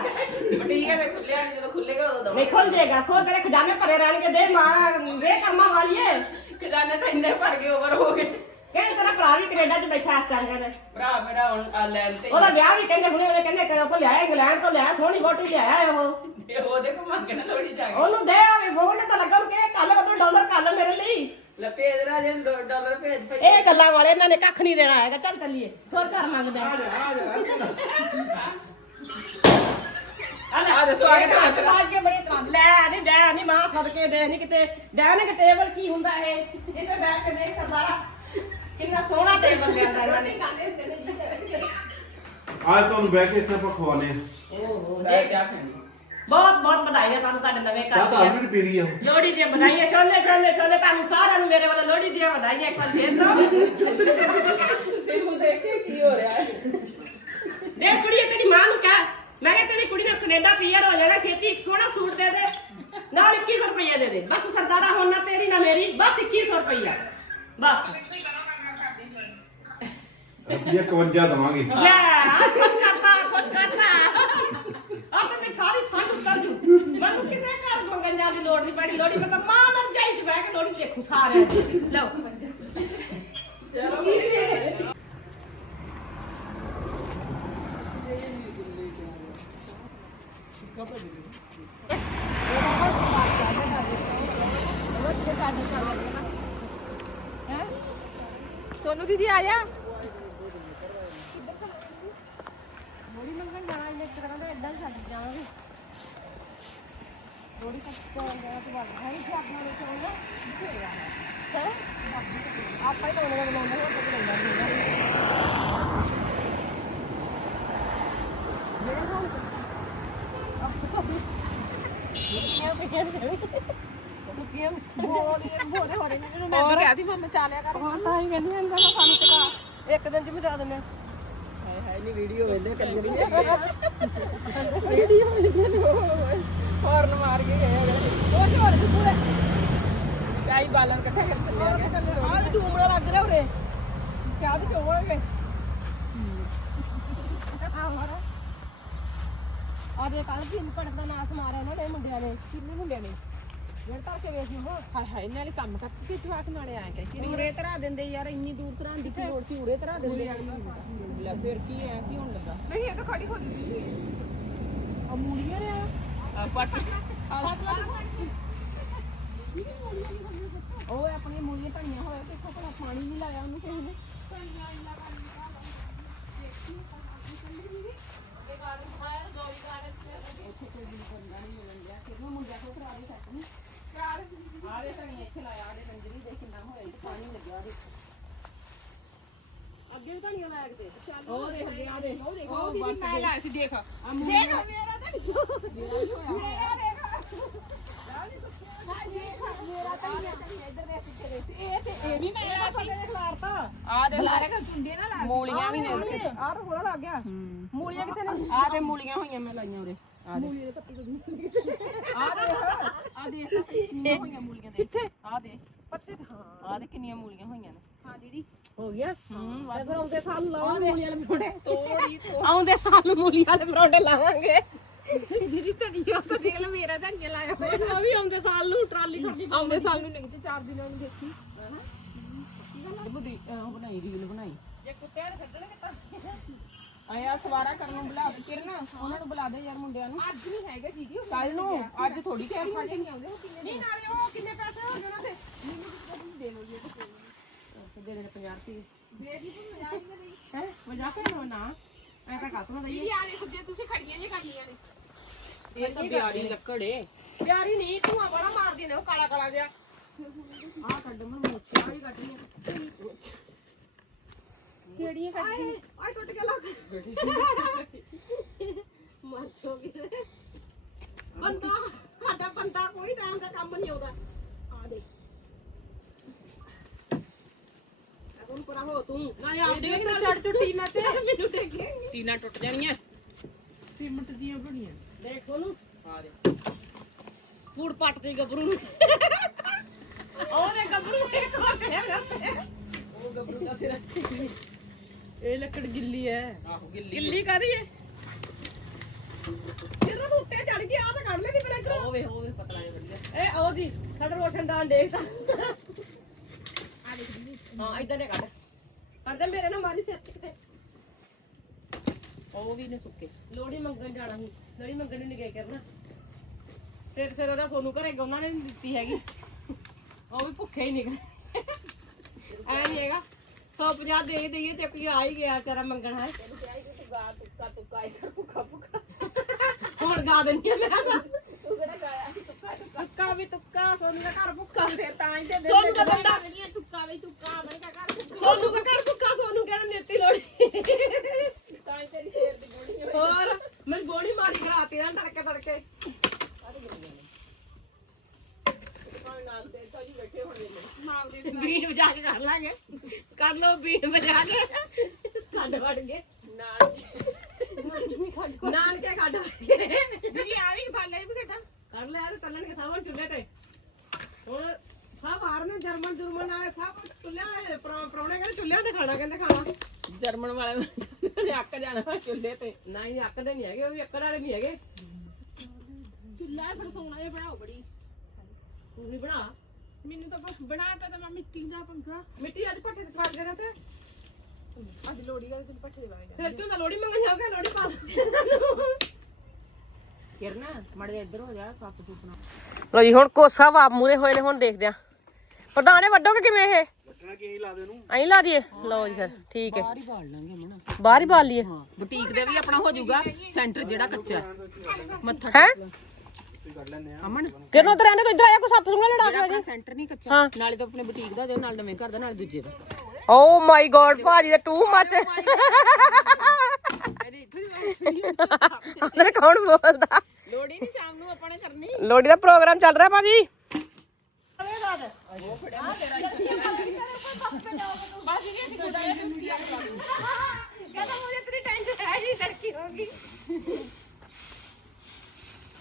ਬਟੀਕ ਦੇ ਖੁੱਲਿਆ ਨੀ, ਜਦੋਂ ਖੁੱਲੇਗਾ ਉਦੋਂ ਦਵਾ ਨਹੀਂ ਖੁੱਲ ਜਾਏਗਾ ਖੋ ਤੇਰੇ ਖਜ਼ਾਨੇ ਭਰੇ ਰਹਿਣਗੇ ਦੇ ਮਾਰਾ ਦੇ ਕੰਮਾਂ ਵਾਲੀਏ। ਖਜ਼ਾਨੇ ਤਾਂ ਇੰਨੇ ਭਰ ਗਏ ਓਵਰ ਹੋ ਗਏ। ਕਹਿੰਦੇ ਤੇਰਾ ਭਰਾ ਵੀ ਕੈਨੇਡਾ 'ਚ ਬੈਠਾ ਇਸ ਟਾਈਮ ਕਹਿੰਦੇ। ਭਰਾ ਮੇਰਾ ਹੁਣ ਆ ਲੈਣ ਤੇ ਉਹਦਾ ਵਿਆਹ ਵੀ ਕਹਿੰਦੇ ਹੁਣੇ ਹੁਣੇ ਕਹਿੰਦੇ ਕਿ ਲਿਆਇਆ ਇੰਗਲੈਂਡ ਤੋਂ ਲਿਆਇਆ ਸੋਹਣੀ ਵੋਟੀ ਲਿਆਇਆ ਉਹ। ਤੇ ਉਹਦੇ ਕੋ ਮੰਗਣਾ ਲੋੜੀ ਜਾ ਕੇ। ਉਹਨੂੰ ਦੇ ਆਵੇ ਫੋਨ ਤਾਂ ਲੱਗਾ ਉਹਨੂੰ ਕਿ ਕੱਲ ਉਹ ਡਾਲਰ ਕੱਲ ਮੇਰੇ ਲਈ। ਲੈ ਡੋ- ਡਾਲਰ ਭੇਜ ਭੇਜ ਇਹ ਗੱਲਾਂ ਵਾਲੇ ਇਹਨਾਂ ਨੇ ਕੱਖ ਨਹੀਂ ਦੇਣਾ ਹੈਗਾ। ਚੱਲ ਚੱਲੀਏ। ਹੋਰ ਘਰ ਮੰਗਦੇ ਆ। ਆ ਦੇ ਸਵਾਗਤ ਬਾਜ ਕੇ ਬੜੀ ਤਰ੍ਹਾਂ ਲੈ ਨਹੀਂ ਡੈ ਨਹੀਂ ਮਾਂ ਸਦਕੇ ਦੇ ਨਹੀਂ ਕਿਤੇ। ਡਾਈਨਿੰਗ ਟੇਬਲ ਕੀ ਹੁੰਦਾ ਇਹ? ਇਹਦੇ ਬੈਠ ਕੇ ਦੇਖ ਸਰਦਾਰਾ। ਕਿੰਨਾ ਸੋਹਣਾ ਟੇਬਲ ਲਿਆਂਦਾ ਇਹਨਾਂ ਨੇ। ਅੱਜ ਤੁਹਾਨੂੰ ਬਹਿ ਕੇ ਇੱਥੇ ਆਪਾਂ ਖਵਾਨੇ ਬਹੁਤ ਬਹੁਤ ਵਧਾਈਆਂ ਤੁਹਾਨੂੰ ਤੁਹਾਡੇ ਨਵੇਂ ਚਾਹ ਘਰ ਤਾਂ ਦੀਆਂ। ਆਲਰੇਡੀ ਪੀ ਰਹੀ ਆ ਲੋਹੜੀ ਦੀਆਂ ਵਧਾਈਆਂ ਸੋਨੇ ਸੋਨੇ ਸੋਨੇ ਤੁਹਾਨੂੰ ਸਾਰਿਆਂ ਨੂੰ ਮੇਰੇ ਵੱਲੋਂ ਲੋਹੜੀ ਦੀਆਂ ਵਧਾਈਆਂ ਇੱਕ ਵਾਰ ਫੇਰ ਦੋ ਸਿਮੂ ਦੇਖੇ ਕੀ ਹੋ ਰਿਹਾ ਹੈ। ਦੇ ਕੁੜੀਏ ਤੇਰੀ ਮਾਂ ਨੂੰ ਕਹਿ। ਮੈਂ ਕਿਹਾ ਤੇਰੀ ਕੁੜੀ ਨੇ ਕੈਨੇਡਾ ਪੀਆਰ ਹੋ ਜਾਣਾ ਛੇਤੀ ਇੱਕ ਸੋਹਣਾ ਸੂਟ ਦੇ ਦੇ ਨਾਲ 2100 ਰੁਪਏ ਦੇ ਦੇ। ਬਸ ਸਰਦਾਰਾ ਹੁਣ ਨਾ ਤੇਰੀ ਨਾ ਮੇਰੀ ਬਸ 2100 ਰੁਪਇਆ ਬਸ। ਰੁਪਈਆ 51 ਦਵਾਂਗੇ। ਲੈ ਆ ਖੁਸ਼ ਕਰਤਾ ਖੁਸ਼ ਕਰਤਾ ਆ ਤੇ ਮਿਠਾਰੀ ਠੰਡ ਉਤਰ ਜੂ ਮੈਨੂੰ ਕਿਸੇ ਘਰ ਮੰਗਣ ਜਾਣ ਦੀ ਲੋੜ ਨਹੀਂ ਪੈਣੀ ਲੋੜੀ ਮੈਂ ਤਾਂ ਮਾਂ ਮਰ ਜਾਈ ਚ ਬਹਿ ਕੇ ਲੋੜੀ ਦੇਖੂ ਸਾਰਿਆਂ ਦੀ ਲਓ ਸੋਨੂ ਦੀਦੀ ਆ ਜਾ ਬੋਦੇ ਹੋ ਰਹੇ ਨੇ ਜਿਹਨੂੰ ਮੈਂ ਤਾਂ ਕਹਿਦੀ ਮੈਂ ਮਚਾ ਲਿਆ ਕਰ। ਹਾਂ ਤਾਂ ਹੀ ਕਹਿੰਦੀ ਅੰਦਰ ਨਾ ਸਾਨੂੰ ਚਕਾ। ਇੱਕ ਦਿਨ ਚ ਮਚਾ ਦਿੰਦੇ ਹਾਏ ਹਾਏ ਨਹੀਂ ਵੀਡੀਓ ਵੇਂਦੇ ਕੰਨੇ ਦੀ ਵੀਡੀਓ ਲਿਖੇ ਨੇ ਹੌਰਨ ਮਾਰ ਕੇ ਗਏ ਅਗਲੇ ਉਹ ਝੋਲ ਦੇ ਪੂਰੇ। ਚਾਈ ਬਾਲਣ ਇਕੱਠਾ ਕਰ ਚੱਲਿਆ ਆਹ ਡੂਮੜਾ ਲੱਗ ਰਿਹਾ ਉਰੇ। ਕਿਆ ਦੇ ਕੱਲ ਵੀ ਪੜਕ ਦਾ ਨਾਸ ਮਾਰਿਆ ਇਹਨਾਂ ਨੇ ਮੁੰਡਿਆਂ ਨੇ ਕਿੰਨੇ ਮੁੰਡਿਆਂ ਨੇ। ਜਿਹੜੇ ਤਾਂ ਕੇ ਵੇਖੀ ਹੋ। ਹਾਏ ਹਾਏ ਇਹਨਾਂ ਨੇ ਕੰਮ ਕਰਕੇ ਕਿ ਜਵਾਕ ਨਾਲੇ ਆਇਆ ਕਿ ਉਰੇ ਧਰਾ ਦਿੰਦੇ ਯਾਰ ਇੰਨੀ ਦੂਰ ਧਰਾਂ ਦੀ ਕੀ ਲੋੜ ਸੀ ਉਰੇ ਧਰਾ ਦਿੰਦੇ। ਲੈ ਫਿਰ ਕੀ ਹੈ ਕੀ ਹੋਣ ਲੱਗਾ? ਨਹੀਂ ਇਹ ਤਾਂ ਖੜੀ ਹੋ ਗਈ ਆ ਮੂਲੀਆਂ ਨੇ ਆ ਪੱਟ ਉਹ ਆਪਣੇ ਮੂਲੀਆਂ ਧਨੀਆਂ ਹੋਇਆ ਦੇਖੋ ਭਲਾ ਪਾਣੀ ਨਹੀਂ ਲਾਇਆ ਉਹਨੂੰ। ਕਿਸੇ ਨੇ ਆਰੇ ਸਣੀ ਇੱਥੇ ਲਾਇਆ ਆਰੇ ਕੰਜਰੀ ਦੇ ਕਿੰਨਾ ਹੋਇਆ ਤੇ ਪਾਣੀ ਲੱਗਿਆ ਉਹਦੇ ਵੀ ਧਨੀਆਂ ਲਾਇਆ ਕਿਤੇ ਚੱਲ ਉਹ ਦੇਖ ਗਿਆ ਦੇ ਉਹ ਦੇਖ ਉਹ ਦੀਦੀ ਮੈਂ ਲਾਇਆ ਸੀ ਦੇਖ। ਦੇਖ ਮੇਰਾ ਧਨੀਆ ਮੇਰਾ ਦੇਖ। ਮੇਰਾ ਧਨੀਆ ਧਨੀਆ ਇੱਧਰ ਦੇਖ ਪਿੱਛੇ ਦੇਖ ਇਹ ਤੇ ਇਹ ਵੀ ਮੈਂ ਲਾਇਆ ਸੀ। ਖਲਾਰਤਾ ਆ ਦੇ ਲਾਰੇ ਕਾ ਚੁੰਡੇ ਨਾ ਲਾ ਮੂਲੀਆਂ ਵੀ ਨੇ ਉੱਥੇ ਆਹ ਤਾਂ ਬੜਾ ਲੱਗ ਗਿਆ। ਮੂਲੀਆਂ ਕਿੱਥੇ ਨੇ? ਆ ਤੇ ਮੂਲੀਆਂ ਹੋਈਆਂ ਮੈਂ ਲਾਈਆਂ ਉਰੇ। ਆ ਦੇ ਮੂਲੀਆਂ ਦੇ ਪੱਤੇ ਤੋਂ ਆ ਕਿੰਨੀਆਂ ਹੋਈਆਂ ਮੂਲੀਆਂ ਦੇ ਕਿੱਥੇ? ਆ ਦੇ ਪੱਤੇ ਹਾਂ। ਆ ਦੇ ਕਿੰਨੀਆਂ ਮੂਲੀਆਂ ਹੋਈਆਂ ਨੇ। ਦੀਦੀ। ਹੋ ਗਿਆ? ਹੂੰ। ਫਿਰ ਆਉਂਦੇ ਸਾਲ ਨੂੰ ਲਾਵਾਂਗੇ। ਮੂਲੀਆਂ ਵਾਲੇ ਪਰੌਂਠੇ ਤੋੜੀ ਆਉਂਦੇ ਸਾਲ ਨੂੰ ਮੂਲੀਆਂ ਵਾਲੇ ਪਰੌਂਠੇ ਲਾਵਾਂਗੇ। ਦੀਦੀ ਧਨੀਆ ਤਾਂ ਦੇਖ ਲੈ ਮੇਰਾ ਧਨੀਆ ਲਾਇਆ ਹੋਇਆ। ਉਹ ਵੀ ਆਉਂਦੇ ਸਾਲ ਨੂੰ ਟਰਾਲੀ ਖੜਦੀ ਆਉਂਦੇ ਸਾਲ ਨੂੰ ਨਹੀਂ ਤੇ ਚਾਰ ਦਿਨਾਂ ਨੂੰ ਦੇਖੀ। ਬੁੱਢੀ ਉਹ ਬਣਾਈ ਰੀਲ ਬਣਾਈ। ਜੇ ਕੁੱਤਿਆਂ ਨੇ ਛੱਡਣਗੇ ਤਾਂ। ਆਇਆ ਸਵਾਰਾ ਕਰਨ ਨੂੰ ਬੁਲਾ ਕਿਰਨ ਉਹਨਾਂ ਨੂੰ ਬੁਲਾ ਦੇ ਯਾਰ ਮੁੰਡਿਆਂ ਨੂੰ। ਅੱਜ ਨਹੀਂ ਹੈਗਾ ਦੀਦੀ ਕੱਲ ਨੂੰ ਅੱਜ ਥੋੜੀ ਕਹਿ ਰਹੀ ਨਹੀਂ ਆਉਂਦੇ ਉਹ ਕਿੰਨੇ ਨਹੀਂ ਨਾਲੇ ਉਹ ਕਿੰਨੇ ਪੈਸੇ ਹੋ ਗਏ ਉਹਨਾਂ ਦੇ? ਦੇ ਲਓ ਜੀ ਦੇ ਦੇ 50 ਰੁਪਏ ਦੇ ਦੀ ਤੂੰ ਮਜ਼ਾਕ ਨਹੀਂ ਰਹੀ ਹੈ ਵਜਾ ਕੇ ਨਾ ਨਾ ਐ ਤਾਂ ਕਾਤੋਂ ਦਈਏ ਦੀਦੀ ਆ ਦੇਖੋ ਜੇ ਤੁਸੀਂ ਖੜੀਆਂ ਜੇ ਕਰਨੀਆਂ ਨੇ ਇਹ ਤਾਂ ਬਿਆਰੀ ਲੱਕੜੇ ਪਿਆਰੀ ਨਹੀਂ ਧੂਆਂ ਬੜਾ ਮਾਰਦੀ ਨੇ ਉਹ ਕਾਲਾ ਕਾਲਾ ਜਿਹਾ ਆਹ ਕੱਢ ਮਨ ਮੋਚਾ ਵੀ ਕੱਢ ਲਈ ਕਿਹੜੀਆਂ ਕੱਢੀ ਆਏ ਟੁੱਟ ਗਿਆ ਲੱਗ ਮਰ ਚੋਗੀ ਬੰਦਾ ਸਾਡਾ ਬੰਦਾ ਕੋਈ ਟਾਈਮ ਦਾ ਕੰਮ ਨਹੀਂ ਆਉਂਦਾ ਆ ਦੇ ਹੁਣ ਪਰਾ ਹੋ ਤੂੰ। ਮੈਂ ਆਪਦੇ ਵੀ ਨਾਲ ਚੜ ਚੁੱਟੀ ਨਾ ਤੇ। ਮੈਨੂੰ ਦੇਖੇ ਟੀਨਾ ਟੁੱਟ ਜਾਣੀਆਂ। ਸੀਮਟ ਦੀਆਂ ਬਣੀਆਂ। ਦੇਖ ਉਹਨੂੰ। ਆ ਦੇ ਕੂੜ ਪੱਟ ਦੇ ਗੱਭਰੂ ਨੂੰ। ਉਹਨੇ ਗੱਭਰੂ ਇੱਕ ਹੋਰ ਚੜਿਆ ਮੇਰੇ ਉੱਤੇ। ਉਹ ਗੱਭਰੂ ਦਾ ਸਿਰ। ਇਹ ਲੱਕੜ ਗਿੱਲੀ ਐ। ਆਹੋ ਗਿੱਲੀ। ਗਿੱਲੀ ਕਾਦੀ ਐ? ਇਹਨਾਂ ਨੂੰ ਉੱਤੇ ਚੜ ਗਈ ਆ ਤਾਂ ਕੱਢ ਲੈਦੀ ਮੇਰੇ ਇੱਧਰੋਂ। ਹੋਵੇ ਹੋਵੇ ਪਤਲਾ ਜਿਹਾ ਵਧੀਆ। ਇਹ ਆਓ ਜੀ ਸਾਡਾ ਰੋਸ਼ਨਦਾਨ ਦੇਖਦਾ ਹਾਂ ਇਦਾਂ ਦੇ ਕੱਢ। ਕਰਦੇ ਮੇਰੇ ਨਾਲ ਮਾਰੀ ਸਿਰ ਤੇ ਉਹ ਵੀ ਨੇ ਸੁੱਕੇ। ਲੋੜੀ ਮੰਗਣ ਜਾਣਾ ਸੀ। ਲੋੜੀ ਮੰਗਣ ਨਹੀਂ ਗਏ ਕਰਨਾ। ਸਿਰ ਸਿਰ ਉਹਦਾ ਘਰੇ ਉਹਨਾਂ ਨੇ ਨਹੀਂ ਦਿੱਤੀ ਹੈਗੀ। ਉਹ ਵੀ ਭੁੱਖੇ ਹੀ ਨਿਕਲੇ। ਐ ਨਹੀਂ ਹੈਗਾ। 150 ਦੇ ਦਈਏ ਤੇ ਕੋਈ ਆ ਹੀ ਗਿਆ ਵਿਚਾਰਾ ਮੰਗਣ ਹੈ। ਤੁਕਾ ਤੁਕਾ ਤੁਕਾ ਇਹ ਭੁੱਖਾ ਭੁੱਖਾ। ਹੁਣ ਗਾ ਮੈਂ ਤਾਂ। ਤੂੰ ਕਿਹੜਾ ਗਾਇਆ ਸੀ ਤੁੱਕਾ ਤੁੱਕਾ ਤੁੱਕਾ ਵੀ ਤੁੱਕਾ ਸੋਨੂੰ ਦਾ ਘਰ ਭੁੱਖਾ ਫਿਰ ਤਾਂ ਹੀ ਤੇ ਦਿਲ ਸੋਨੂੰ ਦਾ ਬੰਦਾ ਨਹੀਂ ਤੁੱਕਾ ਵੀ ਤੁੱਕਾ ਮੈਂ ਕਿਹਾ ਘਰ ਸੋਨੂੰ ਕਾ ਕਰ ਸੁੱਕਾ ਸੋਨੂੰ ਕਹਿਣਾ ਨੇਤੀ ਲੋੜੀ? ਤਾਂ ਹੀ ਤੇਰੀ ਸ਼ੇਰ ਦੀ ਗੋਲੀ ਹੋਈ। ਹੋਰ ਮੈਂ ਗੋਲੀ ਮਾਰੀ ਕਰਾਤੀ ਨਾ ਤੜਕੇ ਤੜਕੇ। ਕੋਈ ਨਾਲ ਤੇ ਤਾਂ ਜੀ ਬੈਠੇ ਹੋਣੇ ਨੇ। ਮਾਗ ਦੇ ਬੀਨ ਵਜਾ ਕੇ ਕਰ ਲਾਂਗੇ। ਕਰ ਲਓ ਬੀਨ ਵਜਾ ਕੇ ਖੱਡ ਵੜ ਗਏ ਨਾਲ ਨਾਨਕੇ ਖੱਡ ਵੜ ਗਏ ਜੀ ਆ ਵੀ ਖਾ ਲੈ ਵੀ ਘਟਾ ਕਰ ਲਿਆ ਤੇ ਤਲਣ ਕੇ ਸਾਵਣ ਚੁੱਲ੍ਹੇ ਤੇ ਹੁਣ ਸਭ ਹਾਰ ਨੇ ਜਰਮਨ ਜੁਰਮਨ ਵਾਲੇ ਸਭ ਚੁੱਲ੍ਹਿਆਂ ਪਰੌਣੇ ਕਹਿੰਦੇ ਚੁੱਲ੍ਹਿਆਂ ਤੇ ਖਾਣਾ ਕਹਿੰਦੇ ਖਾਣਾ ਜਰਮਨ ਵਾਲੇ ਨੇ ਅੱਕ ਜਾਣਾ ਵਾ ਚੁੱਲ੍ਹੇ ਤੇ ਨਾ ਹੀ ਅੱਕਦੇ ਨਹੀਂ ਹੈਗੇ ਉਹ ਵੀ ਅੱਕੜ ਵਾਲੇ ਨਹੀਂ ਹੈਗੇ ਚੁੱਲ੍ਹਾ ਫਿਰ ਸੋਨਾ ਜਿਹਾ ਬਣਾਓ ਬੜੀ ਤੂੰ ਵੀ ਬਣਾ। ਮੈਨੂੰ ਤਾਂ ਬਸ ਬਣਾਤਾ ਤਾਂ ਮੈਂ ਮਿੱਟੀ ਦਾ ਪੰਗਾ। ਮਿੱਟੀ ਅੱਜ ਪੱਠੇ ਤੇ ਫੜ ਦੇਣਾ ਤੇ। ਅੱਜ ਲੋੜੀ ਵਾਲੇ ਦਿਨ ਪੱਠੇ ਵਾਏ ਫਿਰ ਕਿਉਂ ਨਾ ਲੋੜੀ ਮੰਗਣ ਜਾਓਗੇ ਲੋੜੀ ਪਾ ਦੋ। ਕਿਰਨਾ ਮੜੇ ਇੱਧਰ ਹੋ ਜਾ ਸੱਤ ਸੁਪਨਾ ਲੋ ਜੀ ਹੁਣ ਕੋਸਾ ਵਾ ਮੂਰੇ ਹੋਏ ਨੇ ਹੁਣ ਦੇਖਦੇ ਆ। ਪ੍ਰਧਾਨੇ ਵੱਡੋਗੇ ਕਿਵੇਂ ਇਹ? ਵੱਟਣਾ ਕੀ ਲਾ ਦੇ ਨੂੰ ਐਂ ਲਾ ਦਈਏ? ਲਓ ਜੀ ਫਿਰ ਠੀਕ ਹੈ। ਬਾਹਰ ਹੀ ਬਾਲ ਲਾਂਗੇ ਮਣਾ ਬਾਹਰ ਹੀ ਬਾਲ ਲਈਏ। ਬੁਟੀਕ ਦੇ ਵੀ ਆਪਣਾ ਹੋ ਜਾਊਗਾ ਸੈਂਟਰ ਜਿਹੜਾ ਕੱਚਾ ਮੱਥਾ ਹੈ? ਅਮਨ ਕਿਰਨ ਉਧਰ ਆਨੇ ਤੂੰ ਇੱਧਰ ਆਇਆ ਕੋ ਸੱਪ ਸੁੰਗਾ ਲੜਾ ਕੇ ਆਪਣਾ ਸੈਂਟਰ ਨਹੀਂ ਕੱਚਾ ਹਾਂ। ਨਾਲੇ ਤਾਂ ਆਪਣੇ ਬੁਟੀਕ ਦਾ ਦੇ ਨਾਲ ਨਵੇਂ ਘਰ ਦਾ ਨਾਲ ਦੂਜੇ ਦਾ। ਓ ਮਾਈ ਗॉड ਭਾਜੀ ਦਾ ਟੂ ਮੱਚ ਅੰਦਰ ਕੌਣ ਬੋਲਦਾ? ਲੋੜੀ ਨਹੀਂ ਸ਼ਾਮ ਨੂੰ ਆਪਾਂ ਨੇ ਕਰਨੀ। ਲੋੜੀ ਦਾ ਪ੍ਰੋਗਰਾਮ ਚੱਲ ਰਿਹਾ ਭਾਜੀ। ਕਹਿੰਦਾ ਮੁਝੇ ਤੇਰੀ ਟੈਨਸ਼ਨ ਹੈ ਜੀ ਲੜਕੀ ਹੋਗੀ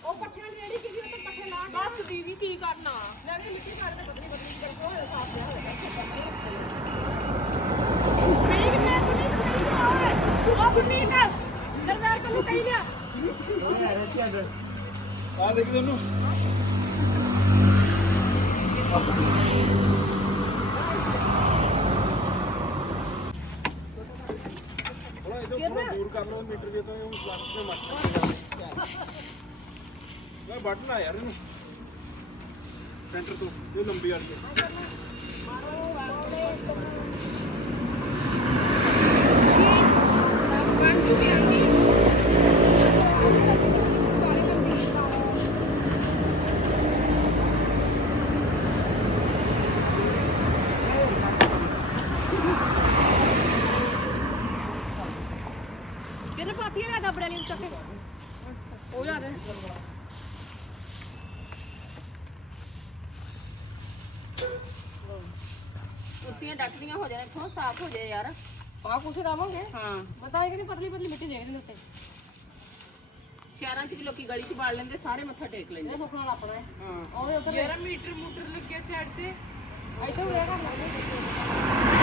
ਉਹ ਪੱਠਿਆਂ ਦੀ ਜਿਹੜੀ ਕਿਹਦੀ ਉਹ ਤਾਂ ਪੱਠੇ ਲਾ ਬਸ ਦੀਦੀ ਕੀ ਕਰਨਾ? ਮੈਂ ਵੀ ਮਿੱਟੀ ਕੱਢ ਕੇ ਬਦਲੀ ਬਦਲੀ ਕਰਕੇ ਹੋਇਆ ਸਾਫ਼ ਪਿਆ ਹੋਇਆ ਠੀਕ ਮੈਂ ਸੁਣੀ ਤੂੰ ਉਹ ਬੁੱਢੀ ਨਾ ਦਰਬਾਰ ਕੋਲ ਕਹੀ ਲਿਆ ਆ ਦੇਖ ਤੈਨੂੰ ਥੋੜਾ ਦੂਰ ਕਰ ਲਓ ਮੀਟਰ ਦੇ ਤੋਂ ਉਹ ਪਲਾਸਟਿਕ ਦੇ ਮੱਟ ਮੈਂ ਬਟਨ ਆ ਯਾਰ ਇਹਨੂੰ। ਸੈਂਟਰ ਤੋਂ ਇਹ ਲੰਬੀ ਵਾਲੀ ਹੈ। ਕਿਹਨੇ ਪਾਤੀ ਹੈ ਦਾ ਬੜੇ ਲਈ ਚੱਕੇ ਉਹ ਜਾ ਦੇ ਕੁਰਸੀਆਂ ਡੱਟਦੀਆਂ ਹੋ ਜਾਣ ਇੱਥੋਂ ਸਾਫ਼ ਹੋ ਜਾਏ ਯਾਰ। ਆ ਕੁਛ ਰਾਵਾਂਗੇ ਹਾਂ। ਹੈ ਕਿ ਨਹੀਂ ਪਤਲੀ ਪਤਲੀ ਮਿੱਟੀ ਦੇਣੀ ਉੱਤੇ। ਸ਼ਹਿਰਾਂ 'ਚ ਵੀ ਲੋਕੀ ਗਲੀ 'ਚ ਬਾੜ ਲੈਂਦੇ ਸਾਰੇ ਮੱਥਾ ਟੇਕ ਲੈਂਦੇ। ਇਹ ਸੁੱਖ ਨਾਲ ਆਪਣਾ ਹੈ। ਹਾਂ। ਉਹ ਉੱਧਰ ਯਾਰ ਮੀਟਰ ਮੂਟਰ ਲੱਗਿਆ ਸਾਈਡ ਤੇ। ਇੱਧਰ ਹੋਇਆ ਕਰ ਲਾਂਗੇ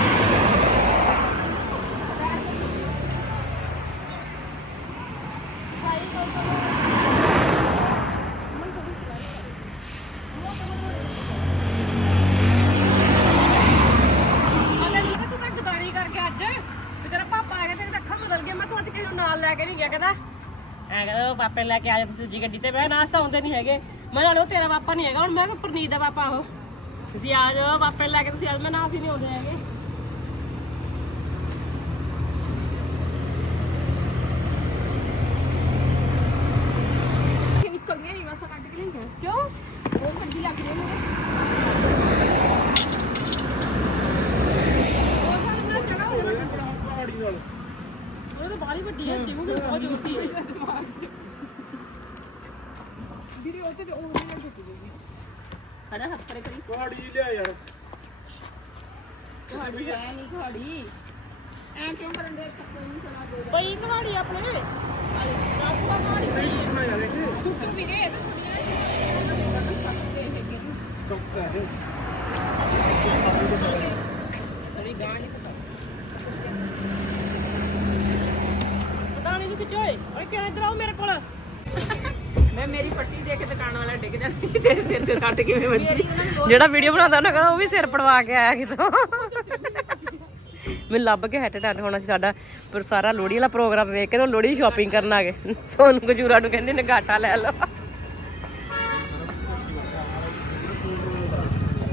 ਅਲੇ ਨਹੀਂ ਤੂੰ ਤਾਂ ਗਦਾਰੀ ਕਰਕੇ ਅੱਜ ਤੇ ਤੇਰਾ ਪਾਪਾ ਆ ਗਿਆ ਤੇ ਅੱਖਾਂ ਬਦਲ ਗਈਆਂ ਮੈਂ ਤੂੰ ਅੱਜ ਕਿਸੇ ਨੂੰ ਨਾਲ ਲੈ ਕੇ ਨਹੀਂ ਗਿਆ ਕਹਿੰਦਾ ਐ ਕਹਿੰਦਾ ਉਹ ਪਾਪੇ ਨੂੰ ਲੈ ਕੇ ਆ ਜਾ ਤੁਸੀਂ ਜੀ ਗੱਡੀ ਤੇ। ਮੈਂ ਨਾਸਤਾ ਹੁੰਦੇ ਨਹੀਂ ਹੈਗੇ। ਮੈਂ ਨਾਲੇ ਉਹ ਤੇਰਾ ਪਾਪਾ ਨਹੀਂ ਹੈਗਾ। ਹੁਣ ਮੈਂ ਕਿਹਾ ਪ੍ਰਨੀਤ ਦਾ ਪਾਪਾ ਉਹ। ਤੁਸੀਂ ਆ ਜਾਓ, ਪਾਪੇ ਨੂੰ ਲੈ ਕੇ ਤੁਸੀਂ ਅੱਜ ਮੈਂ ਨਾਸ ਹੀ ਨਹੀਂ ਆਉਂਦੇ ਹੈਗੇ ਕਿ ਨਿਕਲ ਗਿਆ ਨਹੀਂ ਵਸਾ ਕੱਢ ਕੇ ਲੈ ਗਿਆ ਕਿਉਂ ਉਹ ਗੱਡੀ ਲੱਗ ਰਹੀ ਹੈ ਇਹ ਬੜਾ ਪਹਾੜੀ ਨਾਲ ਉਹ ਤਾਂ ਬਾਲੀ ਵੱਡੀ ਹੈ ਜਿਉਂ ਦੀ ਬਹੁਤ ਜੋਤੀ ਹੈ ਦੀਦੀ ਉਹ ਤੇ ਉਹ ਨਹੀਂ ਲੱਗ ਗਈ ਖੜਾ ਹੱਥ ਪਰੇ ਕਰੀ ਪਹਾੜੀ ਲਿਆ ਯਾਰ ਤੁਹਾਡੀ ਹੈ ਨਹੀਂ ਤੁਹਾਡੀ ਐ ਕਿਉਂ ਕਰਨ ਦੇ ਚੱਕਰ ਨਹੀਂ ਚਲਾ ਦੋ ਪਈ ਕਹਾਣੀ ਆਪਣੇ ਕਾਫਾ ਮਾਰੀ ਨਹੀਂ ਬਣਾ ਯਾਰ ਇਹ ਤੂੰ ਵੀ ਗਏ ਚੌਕਾ ਹੈ ਅਰੇ ਗਾਂ ਨਹੀਂ ਪਤਾ ਪਤਾ ਨਹੀਂ ਕਿੱਥੇ ਓਏ ਓਏ ਕਿਉਂ ਇਧਰ ਆਓ ਮੇਰੇ ਕੋਲ ਮੈਂ ਮੇਰੀ ਪੱਟੀ ਦੇਖ ਕੇ ਦੁਕਾਨ ਵਾਲਾ ਡਿੱਗ ਜਾਣਾ ਕਿ ਤੇਰੇ ਸਿਰ ਤੇ ਸੱਟ ਕਿਵੇਂ ਵੱਜੀ? ਜਿਹੜਾ ਵੀਡੀਓ ਬਣਾਉਂਦਾ ਉਹਨਾਂ ਕਹਿੰਦਾ ਉਹ ਵੀ ਸਿਰ ਪੜਵਾ ਕੇ ਆਇਆ ਕਿਤੋਂ। ਮੈਨੂੰ ਲੱਭ ਕੇ ਹੈਟ ਟੱਟ ਹੋਣਾ ਸੀ ਸਾਡਾ ਪਰ ਸਾਰਾ ਲੋਹੜੀ ਵਾਲਾ ਪ੍ਰੋਗਰਾਮ ਵੇਖ ਕੇ ਤੇ ਲੋਹੜੀ ਸ਼ਾਪਿੰਗ ਕਰਨ ਆ ਗਏ। ਸੋਨੂੰ ਕਜੂਰਾ ਨੂੰ ਕਹਿੰਦੇ ਨੇ ਲੈ ਲਓ।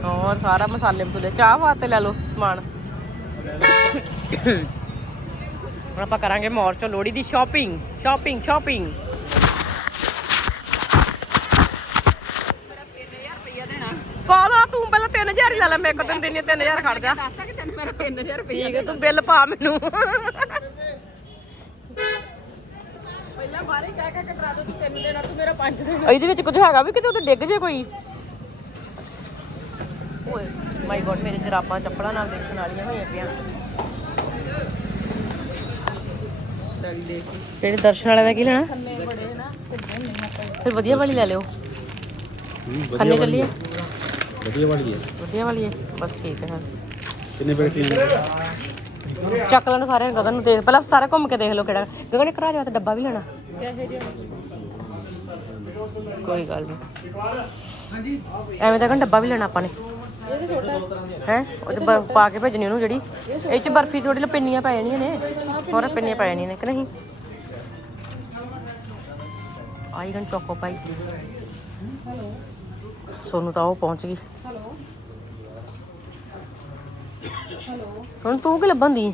ਹੋਰ, ਸਾਰਾ ਮਸਾਲੇ ਮਸੂਲੇ, ਚਾਹ ਵਾਸਤੇ ਲੈ ਲਓ ਸਮਾਨ। ਹੁਣ ਆਪਾਂ ਕਰਾਂਗੇ ਮੋਰ ਚੋਂ ਲੋਹੜੀ ਦੀ ਸ਼ਾਪਿੰਗ ਸ਼ਾਪਿੰਗ ਸ਼ਾਪਿੰਗ ਕਾਹਦਾ? ਤੂੰ ਪਹਿਲਾਂ 3000 ਹੀ ਲਾ ਲੈ ਮੇਰੇ ਕੋਲ ਤੈਨੂੰ ਦਿੰਨੀ 3000 ਖੜ ਜਾ। ਦੱਸਦਾ ਕਿ ਤੈਨੂੰ ਮੇਰਾ 3000 ਰੁਪਏ ਠੀਕ ਹੈ ਤੂੰ ਬਿੱਲ ਪਾ ਮੈਨੂੰ। ਪਹਿਲਾਂ ਬਾਰੇ ਕਹਿ ਕੇ ਕਟਰਾ ਦੋ ਤੂੰ ਤਿੰਨ ਦੇਣਾ ਤੂੰ ਮੇਰਾ ਪੰਜ ਦੇਣਾ। ਇਹਦੇ ਵਿੱਚ ਕੁਝ ਹੈਗਾ ਵੀ ਕਿਤੇ ਉੱਤੇ ਡਿੱਗ ਜੇ ਕੋਈ? ਓਏ ਮਾਈ ਗੋਡ ਮੇਰੇ ਜਰਾਬਾਂ ਚੱਪਲਾਂ ਨਾਲ ਦੇਖਣ ਵਾਲੀਆਂ ਹੋਈਆਂ ਪਈਆਂ। ਜਿਹੜੇ ਦਰਸ਼ਨ ਵਾਲੇ ਦਾ ਕੀ ਲੈਣਾ? ਫਿਰ ਵਧੀਆ ਵਾਲੀ ਲੈ ਲਿਓ। ਹੂੰ, ਖੰਨੇ ਚੱਲੀਏ। ਵਧੀਆ ਵਾਲੀ ਹੈ? ਵਧੀਆ ਵਾਲੀ ਹੈ ਬਸ ਠੀਕ ਹੈ ਕਿੰਨੇ ਪੈਕਟ ਚੱਕ ਲੈਣ ਸਾਰਿਆਂ ਨੂੰ ਗਗਨ ਨੂੰ ਦੇਖ ਪਹਿਲਾਂ ਸਾਰੇ ਘੁੰਮ ਕੇ ਦੇਖ ਲਓ ਕਿਹੜਾ। ਗਗਨ ਇੱਕ ਰਾਜਾ ਤੇ ਡੱਬਾ ਵੀ ਲੈਣਾ। ਕੋਈ ਗੱਲ ਨਹੀਂ ਹਾਂਜੀ ਐਵੇਂ ਤਾਂ ਕਹਿੰਦਾ ਡੱਬਾ ਵੀ ਲੈਣਾ ਆਪਾਂ ਨੇ। ਹੈ? ਉਹ ਤੇ ਬਰਫ ਪਾ ਕੇ ਭੇਜਣੀ ਉਹਨੂੰ ਜਿਹੜੀ। ਇਹ ਚ ਬਰਫੀ ਥੋੜੀ ਲਪਿੰਨੀਆਂ ਪੈ ਜਾਣੀਆਂ ਨੇ। ਹੋਰ ਪਿੰਨੀਆਂ ਪੈ ਜਾਣੀਆਂ ਨੇ ਕਿ ਨਹੀਂ? ਆਈ ਗਨ ਚੋਕੋ ਪਾਈ। ਸੋਨੂੰ ਤਾਂ ਉਹ ਪਹੁੰਚ ਗਈ। ਹੁਣ ਤੂੰ ਕਿ ਲੱਭਣ ਦੀ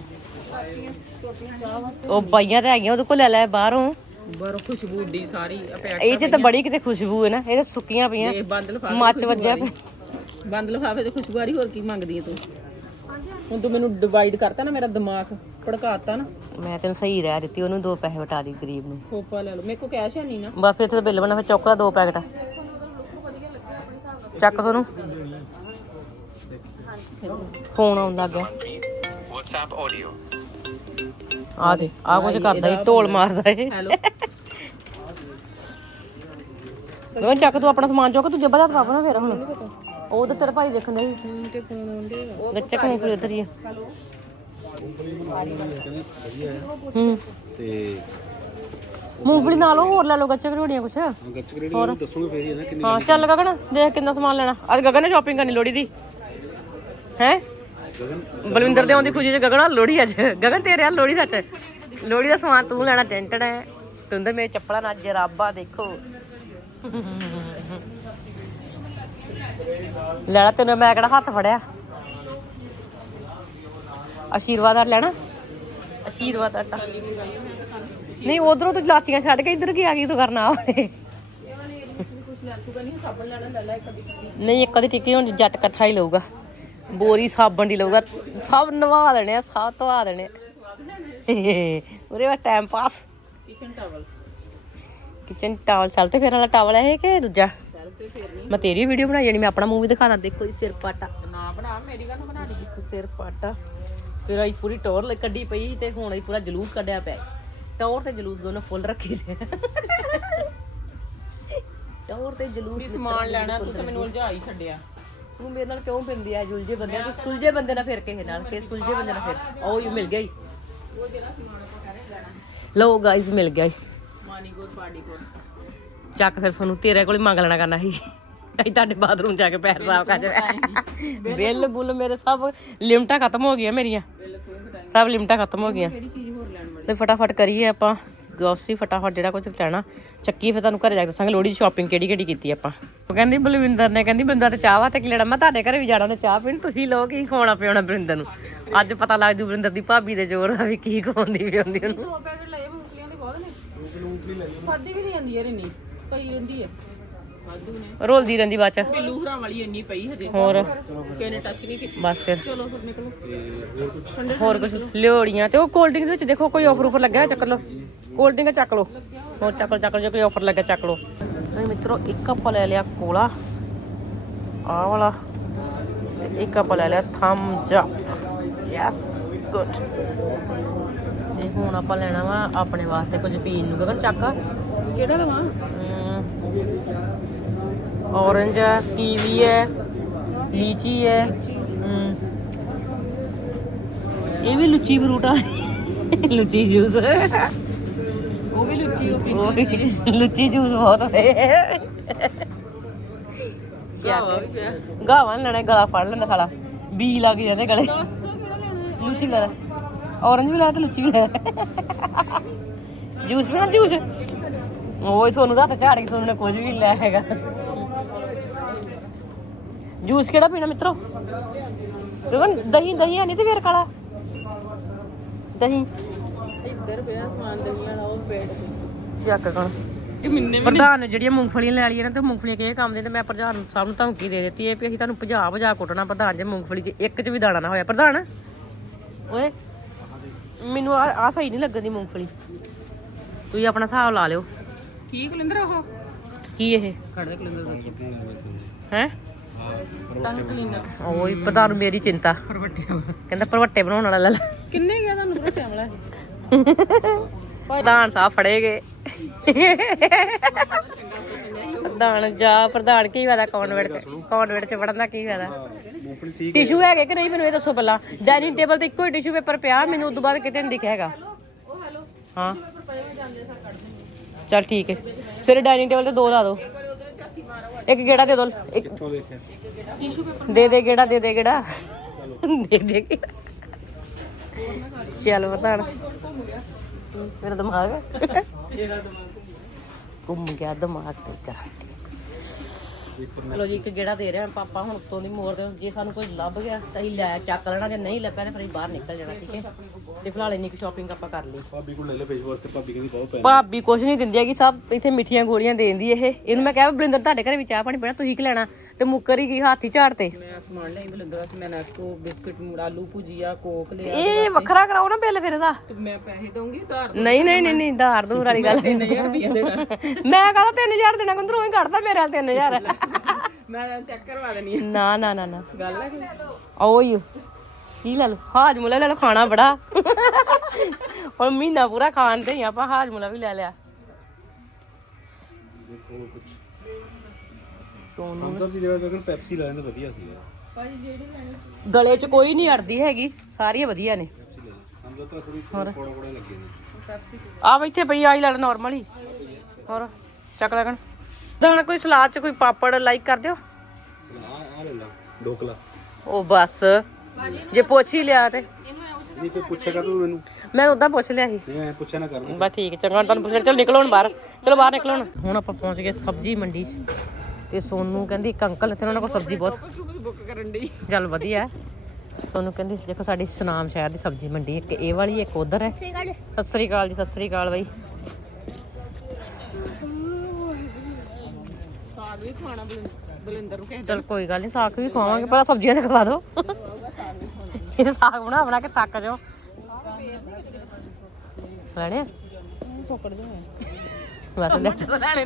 ਉਹ ਬਾਈਆਂ ਤੇ ਹੈਗੀਆਂ ਉਹਦੇ ਕੋਲ ਲੈ ਲੈ ਬਾਹਰੋਂ। ਬਾਹਰੋਂ ਖੁਸ਼ਬੂ ਡੀ ਸਾਰੀ ਇਹ ਚ ਤਾਂ ਬੜੀ ਕਿਤੇ ਖੁਸ਼ਬੂ ਹੈ ਨਾ ਇਹ ਤਾਂ ਸੁੱਕੀਆਂ ਪਈਆਂ। ਇਹ ਬੰਦ ਲਫਾਫੇ ਮੱਚ ਵੱਜਿਆ। ਬੰਦ ਲਫਾਫੇ ਤੇ ਖੁਸ਼ਬੂ ਆ ਰਹੀ ਹੋਰ ਕੀ ਮੰਗਦੀ ਹੈ ਤੂੰ? ਹੁਣ ਤੂੰ ਮੈਨੂੰ ਡਿਵਾਈਡ ਕਰਤਾ ਨਾ ਮੇਰਾ ਦਿਮਾਗ ਭੜਕਾਤਾ ਨਾ। ਮੈਂ ਤੈਨੂੰ ਸਹੀ ਰਹਿ ਦਿੱਤੀ ਉਹਨੂੰ ਦੋ ਪੈਸੇ ਵਟਾ ਦੀ ਗਰੀਬ ਨੂੰ। ਖੋਪਾ ਲੈ ਲਓ। ਮੇਰੇ ਕੋ ਕੈਸ਼ ਹੈ ਨਹੀਂ ਨਾ। ਬਸ ਫਿਰ ਤੇ ਬਿੱਲ ਬਣਾ ਫਿਰ ਚੌਕ ਦਾ ਦੋ ਪੈਕਟ। ਚੱਕ ਸੋਨੂੰ। ਫੋਨ ਆਉਂਦਾ ਅੱਗੇ। WhatsApp audio. ਆ ਦੇ ਆ ਕੁਝ ਕਰਦਾ ਈ ਢੋਲ ਮਾਰਦਾ ਏ ਹੈਲੋ। ਉਹ ਚੱਕ ਤੂੰ ਆਪਣਾ ਸਮਾਨ ਚੁੱਕ ਤੂੰ ਜੱਬਾ ਦਾ ਪਾਪਾ ਨਾ ਫਿਰ ਹੁਣ। ਉਹ ਤੇ ਤੇਰਾ ਭਾਈ ਦੇਖਣ ਦੇ ਤੇ ਫੋਨ ਆਉਂਦੇ ਗੱਚਕ ਨੂੰ ਫਿਰ ਉਧਰ ਹੀ ਆ। ਹੂੰ। ਤੇ ਮੂੰਗਫਲੀ ਨਾਲ ਹੋਰ ਲੈ ਲਓ ਗੱਚਕ ਰੋੜੀਆਂ ਕੁਛ। ਗੱਚ ਗ੍ਰੇਡ ਨੂੰ ਦੱਸੂਗੇ ਫੇਰ ਹੀ ਨਾ ਕਿੰਨੀ ਹਾਂ ਚੱਲ ਗਗਨ ਦੇਖ ਕਿੰਨਾ ਸਮਾਨ ਲੈਣਾ। ਅੱਜ ਗਗਨ ਨੇ ਸ਼ਾਪਿੰਗ ਕਰਨੀ ਲੋੜੀ ਦੀ। ਹੈ? ਬਲਵਿੰਦਰ ਦੇ ਆਉਂਦੀ ਖੁਸ਼ੀ ਚ ਗਗਨ ਲੋੜੀ ਅੱਜ। ਗਗਨ ਤੇਰੇ ਆ ਲੋੜੀ ਸੱਚ। ਲੋੜੀ ਦਾ ਸਮਾਨ ਤੂੰ ਲੈਣਾ ਟੈਂਟਡ ਹੈ। ਤੁੰਦਰ ਮੇਰੇ ਚੱਪਲਾਂ ਨਾਲ ਜਰਾਬਾ ਦੇਖੋ। ਲੈਣਾ ਤੈਨੂੰ ਮੈਂ ਕਿਹੜਾ ਹੱਥ ਫੜਿਆ? ਆਸ਼ੀਰਵਾਦ ਆ ਲੈਣਾ ਆਸ਼ੀਰਵਾਦ ਆਟਾ ਨਹੀਂ ਉਧਰੋਂ ਤੂੰ ਲਾਚੀਆਂ ਛੱਡ ਕੇ ਇੱਧਰ ਕੀ ਆ ਗਈ ਤੂੰ ਕਰਨਾ ਆਵੇ ਨਹੀਂ ਇੱਕ ਅੱਧੀ ਟਿੱਕੀ ਹੁਣ ਜੱਟ ਇਕੱਠਾ ਹੀ ਲਊਗਾ। ਬੋਰੀ ਸਾਬਣ ਦੀ ਲਊਗਾ। ਸਭ ਨਵਾ ਦੇਣੇ ਆ ਸਭ ਧਵਾ ਦੇਣੇ। ਉਰੇ ਬਸ time pass kitchen towel kitchen towel ਸਭ ਤੇ ਫੇਰਨ ਵਾਲਾ ਟਾਵਲ ਹੈ ਕਿ ਦੂਜਾ? ਮੈਂ ਤੇਰੀ ਵੀਡੀਓ ਬਣਾਈ ਜਾਣੀ ਮੈਂ ਆਪਣਾ ਮੂਵੀ ਦਿਖਾਣਾ ਦੇਖੋ ਜੀ ਸਿਰ ਪਾਟਾ। ਨਾ ਬਣਾ ਮੇਰੀ ਗੱਲ ਬਣਾ ਲਈ। ਸਿਰ ਪਾਟਾ। ਫਿਰ ਆਈ ਪੂਰੀ ਟੌਰ ਲੈ ਕੱਢੀ ਪਈ ਤੇ ਹੁਣ ਆਈ ਪੂਰਾ ਜਲੂਸ ਕੱਢਿਆ ਪਿਆ। ਟੌਰ ਤੇ ਜਲੂਸ ਦੋਨੋਂ ਫੁੱਲ ਰੱਖੇ ਤੇ ਟੌਰ ਤੇ ਜਲੂਸ ਸਮਾਨ ਲੈਣਾ ਤੂੰ ਤਾਂ ਮੈਨੂੰ ਉਲਝਾ ਹੀ ਛੱਡਿਆ। ਤੂੰ ਮੇਰੇ ਨਾਲ ਕਿਉਂ ਫਿਰਦੀ ਆ ਜੁਲਝੇ ਬੰਦੇ ਤੂੰ ਸੁਲਝੇ ਬੰਦੇ ਨਾਲ ਫਿਰ ਕਿਸੇ ਨਾਲ ਕਿ ਸੁਲਝੇ ਬੰਦੇ ਨਾਲ ਫਿਰ। ਉਹ ਹੀ ਮਿਲ ਹੀ। ਲਓ ਗਾਇਸ ਮਿਲ ਗਿਆ ਈ। ਮਾਨੀ ਕੋਲ ਪਾੜੀ ਕੋਲ। ਚੱਕ ਫਿਰ ਤੁਹਾਨੂੰ ਤੇਰੇ ਕੋਲ ਹੀ ਮੰਗ ਲੈਣਾ ਕਰਨਾ ਸੀ। ਅਸੀਂ ਤੁਹਾਡੇ ਬਾਥਰੂਮ ਜਾ ਕੇ ਪੈਰ ਸਾਫ਼ ਕਰ ਜਾ ਬਿੱਲ ਬੁੱਲ ਮੇਰੇ ਸਭ ਲਿਮਟਾਂ ਖਤਮ ਹੋ ਗਈਆਂ ਮੇਰੀਆਂ। ਸਭ ਲਿਮਟਾਂ ਖਤਮ ਹੋ ਗਈਆਂ। ਕਿਹੜੀ ਚੀਜ਼ ਤੇ ਫਟਾਫਟ ਕਰੀਏ ਆਪਾਂ ਗੋਸੀ ਫਟਾਫਟ ਜਿਹੜਾ ਕੁਝ ਲੈਣਾ। ਚੱਕੀ ਫਿਰ ਤੁਹਾਨੂੰ ਘਰੇ ਜਾ ਕੇ ਦੱਸਾਂਗੇ ਲੋੜੀ ਦੀ ਸ਼ਾਪਿੰਗ ਕਿਹੜੀ ਕਿਹੜੀ ਕੀਤੀ ਆਪਾਂ। ਉਹ ਕਹਿੰਦੀ ਬਲਵਿੰਦਰ ਨੇ, ਕਹਿੰਦੀ ਬਿੰਦਾ ਤੇ ਚਾਹ ਵਾ ਤੇ ਕੀ ਲੈਣਾ? ਮੈਂ ਤੁਹਾਡੇ ਘਰੇ ਵੀ ਜਾਣਾ ਨੇ ਚਾਹ ਪੀਣ, ਤੁਸੀਂ ਲੋ ਕੀ ਖਵਾਉਣਾ ਪਿਆਉਣਾ ਬਰਿੰਦਰ ਨੂੰ। ਅੱਜ ਪਤਾ ਲੱਗ ਜੂ ਬਰਿੰਦਰ ਦੀ ਭਾਬੀ ਦੇ ਜ਼ੋਰ ਦਾ ਵੀ ਕੀ ਖਵਾਉਂਦੀ ਪਿਆਉਂਦੀ ਉਹਨੂੰ। ਦੋ ਪੈਕਟ ਲਏ ਮੂੰਗਫਲੀਆਂ ਦੇ ਬਹੁਤ ਨੇ। ਖਾਦੀ ਵੀ ਨਹੀਂ ਜਾਂਦੀ ਯਾਰ ਇੰਨੀ, ਪਈ ਰਹਿੰਦੀ ਹੈ ਵਾਧੂ ਨੇ। ਰੋਲਦੀ ਰਹਿੰਦੀ ਬਾਅਦ ਚ। ਪਿੱਲੂ ਹਰਾਂ ਵਾਲੀ ਇੰਨੀ ਪਈ ਹਜੇ। ਹੋਰ। ਕਿਹਨੇ ਟੱਚ ਨਹੀਂ ਕੀਤੀ। ਬਸ ਫਿਰ। ਚਲੋ ਫਿਰ ਨਿਕਲੋ। ਹੋਰ ਕੁਝ ਲਿਓੜੀਆਂ ਤੇ ਉਹ ਕੋਲਡ ਡਰਿੰਕ ਦੇ ਵਿੱਚ ਦੇਖੋ ਕੋਈ ਆਫਰ ਉਪਰ ਲੱਗਿਆ ਚੱਕ ਲਓ। ਕੋਲਡ ਡਰਿੰਕ ਚੱਕ ਲਓ। ਹੋਰ ਚੱਕ ਲਓ ਚੱਕ ਲਓ ਜੇ ਕੋਈ ਆਫਰ ਲੱਗਿਆ ਚੱਕ ਲਓ। ਨਹੀਂ ਮਿੱਤਰੋ ਇੱਕ ਆਪਾਂ ਲੈ ਲਿਆ ਕੋਲਾ। ਆਹ ਵਾਲਾ। ਇੱਕ ਆਪਾਂ ਲੈ ਲਿਆ ਥੰਬਸ ਅਪ ਯੈਸ ਗੁੱਡ ਤੇ ਹੁਣ ਆਪਾਂ ਲੈਣਾ ਵਾ ਆਪਣੇ ਵਾਸਤੇ ਕੁਝ ਪੀਣ ਨੂੰ। ਗਗਨ ਚੱਕ। ਕਿਹੜਾ ਲਵਾਂ? ਔਰੰਜ ਹੈ ਕੀਵੀ ਹੈ ਲੀਚੀ ਹੈ ਹਮ, ਇਹ ਵੀ ਲੁੱਚੀ ਫਰੂਟ ਆ। ਲੁੱਚੀ ਜੂਸ ਉਹ ਵੀ ਲੁੱਚੀ ਉਹ ਲੁੱਚੀ। ਜੂਸ ਬਹੁਤ ਹੈ ਗਾਵਾਂ ਲੈਣੇ ਗਲਾ ਫੜ ਲੈਂਦਾ ਸਾਲਾ। ਬੀ ਲੱਗ ਜਾਂਦੇ ਗਲੇ। ਲੁੱਚੀ ਲੈ ਔਰੰਜ ਵੀ ਲੈ ਤੇ ਲੁੱਚੀ ਵੀ ਲੈ ਜੂਸ ਵੀ ਨਾ ਜੂਸ? ਉਹ ਸੋਨੂੰ ਦਾ ਤਾਂ ਝਾੜ ਕੇ ਸੋਨੂੰ ਨੇ ਕੁਝ ਵੀ ਲੈ ਹੈਗਾ। ਜੂਸ ਕਿਹੜਾ ਪੀਣਾ ਮਿੱਤਰੋ? ਰਗਨ ਦਹੀਂ ਦਹੀਂ ਹੈ ਨਹੀਂ ਤੇ ਫੇਰ ਕਾਲਾ? ਦਹੀਂ। ਇੱਧਰ ਪਿਆ ਸਮਾਨ ਦਈਆਂ ਵਾਲਾ ਉਹ ਪੇਟ ਚੱਕ ਕਣ ਪ੍ਰਧਾਨ ਨੇ ਜਿਹੜੀਆਂ ਮੂੰਗਫਲੀਆਂ ਲੈ ਲਈਆਂ ਨੇ ਤੇ ਮੂੰਗਫਲੀਆਂ ਕਿਹੇ ਕੰਮ ਦੇ ਤੇ ਮੈਂ ਪ੍ਰਧਾਨ ਸਾਹਿਬ ਨੂੰ ਧਮਕੀ ਦੇ ਦਿੱਤੀ ਹੈ ਵੀ ਅਸੀਂ ਤੁਹਾਨੂੰ ਭਜਾ ਭਜਾ ਕੁੱਟਣਾ ਪ੍ਰਧਾਨ ਜੇ ਮੂੰਗਫਲੀ 'ਚ ਇੱਕ 'ਚ ਵੀ ਦਾਣਾ ਨਾ ਹੋਇਆ। ਪ੍ਰਧਾਨ? ਓਏ ਮੈਨੂੰ ਆ ਆ ਸਹੀ ਨਹੀਂ ਲੱਗਣ ਦੀ ਮੂੰਗਫਲੀ। ਤੁਸੀਂ ਆਪਣਾ ਹਿਸਾਬ ਲਾ ਲਿਓ। ਕੀ ਕਲਿੰਦਰ ਉਹ? ਕੀ ਇਹ? ਕੱਢ ਦੇ ਕਲਿੰਦਰ ਦੱਸੋ। ਹੈ? ਟੰਗ ਕਲੀਨਰ ਓਏ ਪ੍ਰਧਾਨ ਨੂੰ ਮੇਰੀ ਚਿੰਤਾ। ਪਰਵਟਿਆ ਕਹਿੰਦਾ ਪਰਵੱਟੇ ਬਣਾਉਣ ਵਾਲਾ ਲੈ ਲੈ। ਕਿੰਨੇ ਗਿਆ ਤੁਹਾਨੂੰ ਪਰਵਟਿਆ ਵਾਲਾ ਇਹ? ਪ੍ਰਧਾਨ ਸਾਹਿਬ ਫੜੇ ਗਏ। ਪ੍ਰਧਾਨ ਜਾ ਪ੍ਰਧਾਨ ਕੀ ਫਾਇਦਾ ਕਨਵੈਂਟ ਚ? ਕਨਵੈਂਟ ਚ ਪੜਨ ਦਾ ਕੀ ਫਾਇਦਾ? ਮੂੰਗਫਲੀ ਠੀਕ ਟਿਸ਼ੂ ਹੈਗੇ ਕਿ ਨਹੀਂ ਮੈਨੂੰ ਇਹ ਦੱਸੋ ਪਹਿਲਾਂ? ਡਾਈਨਿੰਗ ਟੇਬਲ ਤੇ ਇੱਕੋ ਹੀ ਟਿਸ਼ੂ ਪੇਪਰ ਪਿਆ ਮੈਨੂੰ ਉਦੋਂ ਬਾਅਦ ਕਿਤੇ ਨਹੀਂ ਦਿਖਿਆ ਹੈਗਾ ਹਾਂ। ਚਲ ਠੀਕ ਹੈ। ਫਿਰ ਡਾਈਨਿੰਗ ਟੇਬਲ ਤੇ ਦੋ ਲਾ ਦਿਓ। ਇੱਕ ਗੇੜਾ ਦੇ ਦੋ? ਇੱਕ ਕਿੱਥੋਂ ਦੇਖਿਆ ਦੇ ਦੇ ਗੇੜਾ ਦੇ ਦੇ ਗੇੜਾ ਦੇ ਦੇ ਗੇੜਾ ਚੱਲ ਬਤਾਣ ਮੇਰਾ ਦਿਮਾਗ ਘੁੰਮ ਗਿਆ ਦਿਮਾਗ ਤੇ ਕਰਾਂ ਚਲੋ ਜੀ ਇੱਕ ਗੇੜਾ ਦੇ ਰਿਹਾ ਪਾਪਾ ਹੁਣ ਉੱਤੋਂ ਦੀ ਮੋੜ ਦੇ ਜੇ ਸਾਨੂੰ ਕੋਈ ਲੱਭ ਗਿਆ ਤਾਂ ਅਸੀਂ ਲੈ ਚੱਕ ਲੈਣਾ ਜੇ ਨਹੀਂ ਲੱਭਿਆ ਤਾਂ ਫਿਰ ਅਸੀਂ ਬਾਹਰ ਨਿਕਲ ਜਾਣਾ ਠੀਕ ਹੈ? ਤੇ ਫਿਲਹਾਲ ਇੰਨੀ ਕੁ ਸ਼ਾਪਿੰਗ ਆਪਾਂ ਕਰ ਲਈ। ਭਾਬੀ ਕੋਲ ਲੈ ਲੈ ਫੇਸ ਵਾਸ਼ ਤੇ ਭਾਬੀ ਕਹਿੰਦੀ ਬਹੁਤ ਪੈ ਭਾਬੀ ਕੁਛ ਨਹੀਂ ਦਿੰਦੀ ਹੈਗੀ ਸਭ ਇੱਥੇ ਮਿੱਠੀਆਂ ਗੋਲੀਆਂ ਦੇਂਦੀ ਇਹ। ਇਹਨੂੰ ਮੈਂ ਕਿਹਾ ਬਲਿੰਦਰ ਤੁਹਾਡੇ ਘਰੇ ਵੀ ਚਾਹ ਪਾਣੀ ਪੀਣਾ ਤੁਸੀਂ ਕੀ ਲੈਣਾ? ਤੇ ਮੁੱਕਰ ਹੀ ਗਈ ਹਾਥੀ ਝਾੜ ਤੇ। ਮੈਂ ਸਮਾਨ ਲਿਆਈ ਬਲਿੰਦਰ ਵਾਸਤੇ ਮੈਂ ਨੈਸਕੋ ਬਿਸਕਟ ਆਲੂ ਭੁਜੀਆ ਕੋਕ ਲਿਆ ਇਹ ਵੱਖਰਾ ਕਰਾਓ ਨਾ ਬਿੱਲ ਫਿਰ ਇਹਦਾ। ਤੇ ਮੈਂ ਪੈਸੇ ਦਊਂਗੀ ਉਧਾਰ ਨਹੀਂ ਨਹੀਂ ਨਹੀਂ ਨਹੀਂ ਧਾਰ ਦੂਰ ਵਾਲੀ ਗੱਲ। 3000 ਰੁਪਏ ਦੇਣਾ। ਮੈਂ ਕਹਦਾ 3000 ਦੇਣਾ ਕੰਦਰੋਂ ਹੀ ਕੱਢਦਾ ਮੇਰੇ ਨਾਲ 3000 ਮੈਂ ਚੈੱਕ ਕਰਵਾ ਦੇਣੀ ਨਾ ਨਾ ਨਾ ਨਾ। ਗੱਲ ਹੈ ਕਿ? ਓਏ ਕੀ ਲੈ ਲਓ? ਹਾਜਮੁਲਾ ਲੈ ਲਓ ਖਾਣਾ ਬੜਾ। ਹੁਣ ਮਹੀਨਾ ਪੂਰਾ ਖਾਣ ਤੇ ਹੀ ਆਪਾਂ ਹਾਜਮੁਲਾ ਵੀ ਲੈ ਲਿਆ। ਦੇਖੋ ਕੁਝ ਸੋਨੂੰ ਦੀ ਜਗ੍ਹਾ ਤੇ ਪੈਪਸੀ ਲੈ ਲੈਂਦੇ ਵਧੀਆ ਸੀਗਾ। ਗਲੇ 'ਚ ਕੋਈ ਨਹੀਂ ਅੜਦੀ ਹੈਗੀ ਸਾਰੀਆਂ ਵਧੀਆ ਨੇ। ਪੈਪਸੀ ਲੈ ਲੈ ਹਮ ਤਾਂ ਥੋੜੀ ਕੋੜਾ ਕੋੜਾ ਲੱਗੇ ਨੇ। ਆ ਇੱਥੇ ਪਈ ਆਈ ਲੜ ਨਾਰਮਲ ਹੀ। ਹੋਰ ਚੱਕ ਲੈਣ ਦਾਣਾ ਕੋਈ ਸਲਾਦ 'ਚ ਕੋਈ ਪਾਪੜ ਲਾਈਕ ਕਰ ਦਿਓ। ਆ ਆ ਲੈ ਲਾ ਢੋਕਲਾ ਉਹ ਬਸ। ਜੇ ਪੁੱਛ ਹੀ ਲਿਆ ਤੇ। ਨਹੀਂ ਫਿਰ ਪੁੱਛੇਗਾ ਤੂੰ ਮੈਨੂੰ। ਮੈਂ ਉਦਾਂ ਪੁੱਛ ਲਿਆ ਸੀ। ਨਹੀਂ ਐ ਪੁੱਛਿਆ ਨਾ ਕਰਨਾ ਬਸ ਠੀਕ ਚੰਗਾ ਤੁਹਾਨੂੰ ਪੁੱਛ ਲਿਆ ਚਲੋ ਨਿਕਲੋ ਹੁਣ ਬਾਹਰ। ਚਲੋ ਬਾਹਰ ਨਿਕਲੋ ਹੁਣ। ਹੁਣ ਆਪਾਂ ਪਹੁੰਚ ਗਏ ਸਬਜ਼ੀ ਮੰਡੀ ਤੇ ਸੋਨੂੰ ਕਹਿੰਦੀ ਇੱਕ ਅੰਕਲ ਇੱਥੇ ਉਹਨਾਂ ਕੋਲ ਸਬਜ਼ੀ ਬਹੁਤ। ਬੁੱਕ ਕਰਨ ਦੀ ਚੱਲ ਵਧੀਆ। ਸੋਨੂੰ ਕਹਿੰਦੀ ਦੇਖੋ ਸਾਡੀ ਸਨਾਮ ਸ਼ਹਿਰ ਦੀ ਸਬਜ਼ੀ ਮੰਡੀ ਇੱਕ ਇਹ ਵਾਲੀ ਇੱਕ ਉਧਰ ਹੈ। ਸਤਿ ਸ੍ਰੀ ਅਕਾਲ ਜੀ ਸਤਿ ਸ੍ਰੀ ਅਕਾਲ ਬਾਈ ਸਾਗ ਵੀ ਬਲਿੰਦਰ ਨੂੰ ਚਲ ਕੋਈ ਗੱਲ ਨਹੀਂ ਸਾਗ ਵੀ ਖਵਾਵਾਂਗੇ ਪਰ ਸਬਜ਼ੀਆਂ ਤਾਂ ਖਵਾ ਦਿਓ ਇਹ ਸਾਗ ਬਣਾ ਬਣਾ ਕੇ ਥੱਕ ਜਾਓ। ਲੈਣੇ ਫੋਕੜ ਦੇ ਬਸ ਲੈ ਲੈਣੇ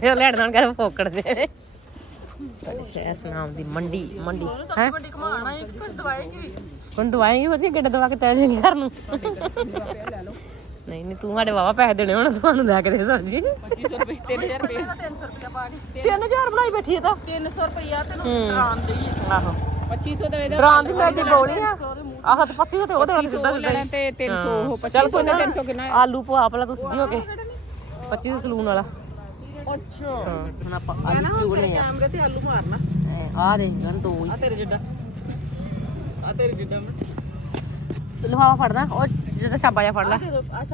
ਨਾ ਲੈਣ ਨਾਲ ਕਰ ਫੋਕੜ ਦੇ। ਸ਼ਹਿਰ ਸਨਾਮ ਦੀ ਮੰਡੀ ਮੰਡੀ। ਹੈ? ਵੱਡੀ ਕਮਾਣਾ ਇੱਕ ਕੁਝ ਦਵਾਏਗੀ? ਹੁਣ ਦਵਾਏਂਗੇ ਬਸ ਗੱਡੇ ਦਵਾ ਕੇ ਤੈ ਜਾਏਂਗੇ ਘਰ ਨੂੰ। ਨਹੀਂ ਨਹੀਂ ਤੂੰ ਸਾਡੇ ਵਾਵਾ ਪੈਸੇ ਦੇਣੇ ਹੁਣ ਤੁਹਾਨੂੰ ਲੈ ਕੇ ਦੇ ਸਬਜ਼ੀ। 2500 ਰੁਪਏ 3000 ਰੁਪਏ 300 ਰੁਪਏ ਪਾ ਕੇ 3000 ਬਣਾਈ ਬੈਠੀ ਹੈ ਤਾਂ 300 ਰੁਪਇਆ ਤੈਨੂੰ ਹੂੰ। ਡਰਾਨ ਦੀ ਆਹੋ 2500 ਦੇ ਦੇ ਡਰਾਂ ਦੀ ਮੈਂ ਦੀ ਗੋਲੀ ਆ ਆਹ ਤਾਂ 25 ਤੇ ਉਹਦੇ ਨਾਲ ਸਿੱਧਾ ਲੈਣਾ ਤੇ 300 ਉਹ ਚੱਲ 2500 ਕੋਈ ਦਾ ਨਾ 300 ਕਿੰਨਾ ਹੈ? ਆਲੂ ਪਵਾ ਪਹਿਲਾਂ ਤੂੰ ਸਿੱਧੀ ਹੋ ਕੇ। 25 ਦੇ ਸਲੂਨ ਵਾਲਾ। ਅੱਛਾ। ਹਾਂ ਹੁਣ ਆਪਾਂ ਆਲੂ ਚੂੜਨੇ ਆ? ਕੈਮਰੇ ਤੇ ਆਲੂ ਮਾਰਨਾ। ਆ ਦੇ ਗਣ ਦੋ ਹੀ। ਆ ਤੇਰੇ ਜਿੱਡਾ। ਆ ਤੇਰੇ ਜਿੱਡਾ ਮੈਂ। ਲਫਾਫਾ ਫੜਨਾ ਉਹ ਜਿਹਦਾ ਛਾਬਾ ਜਿਹਾ ਫੜ ਲੈ। ਆ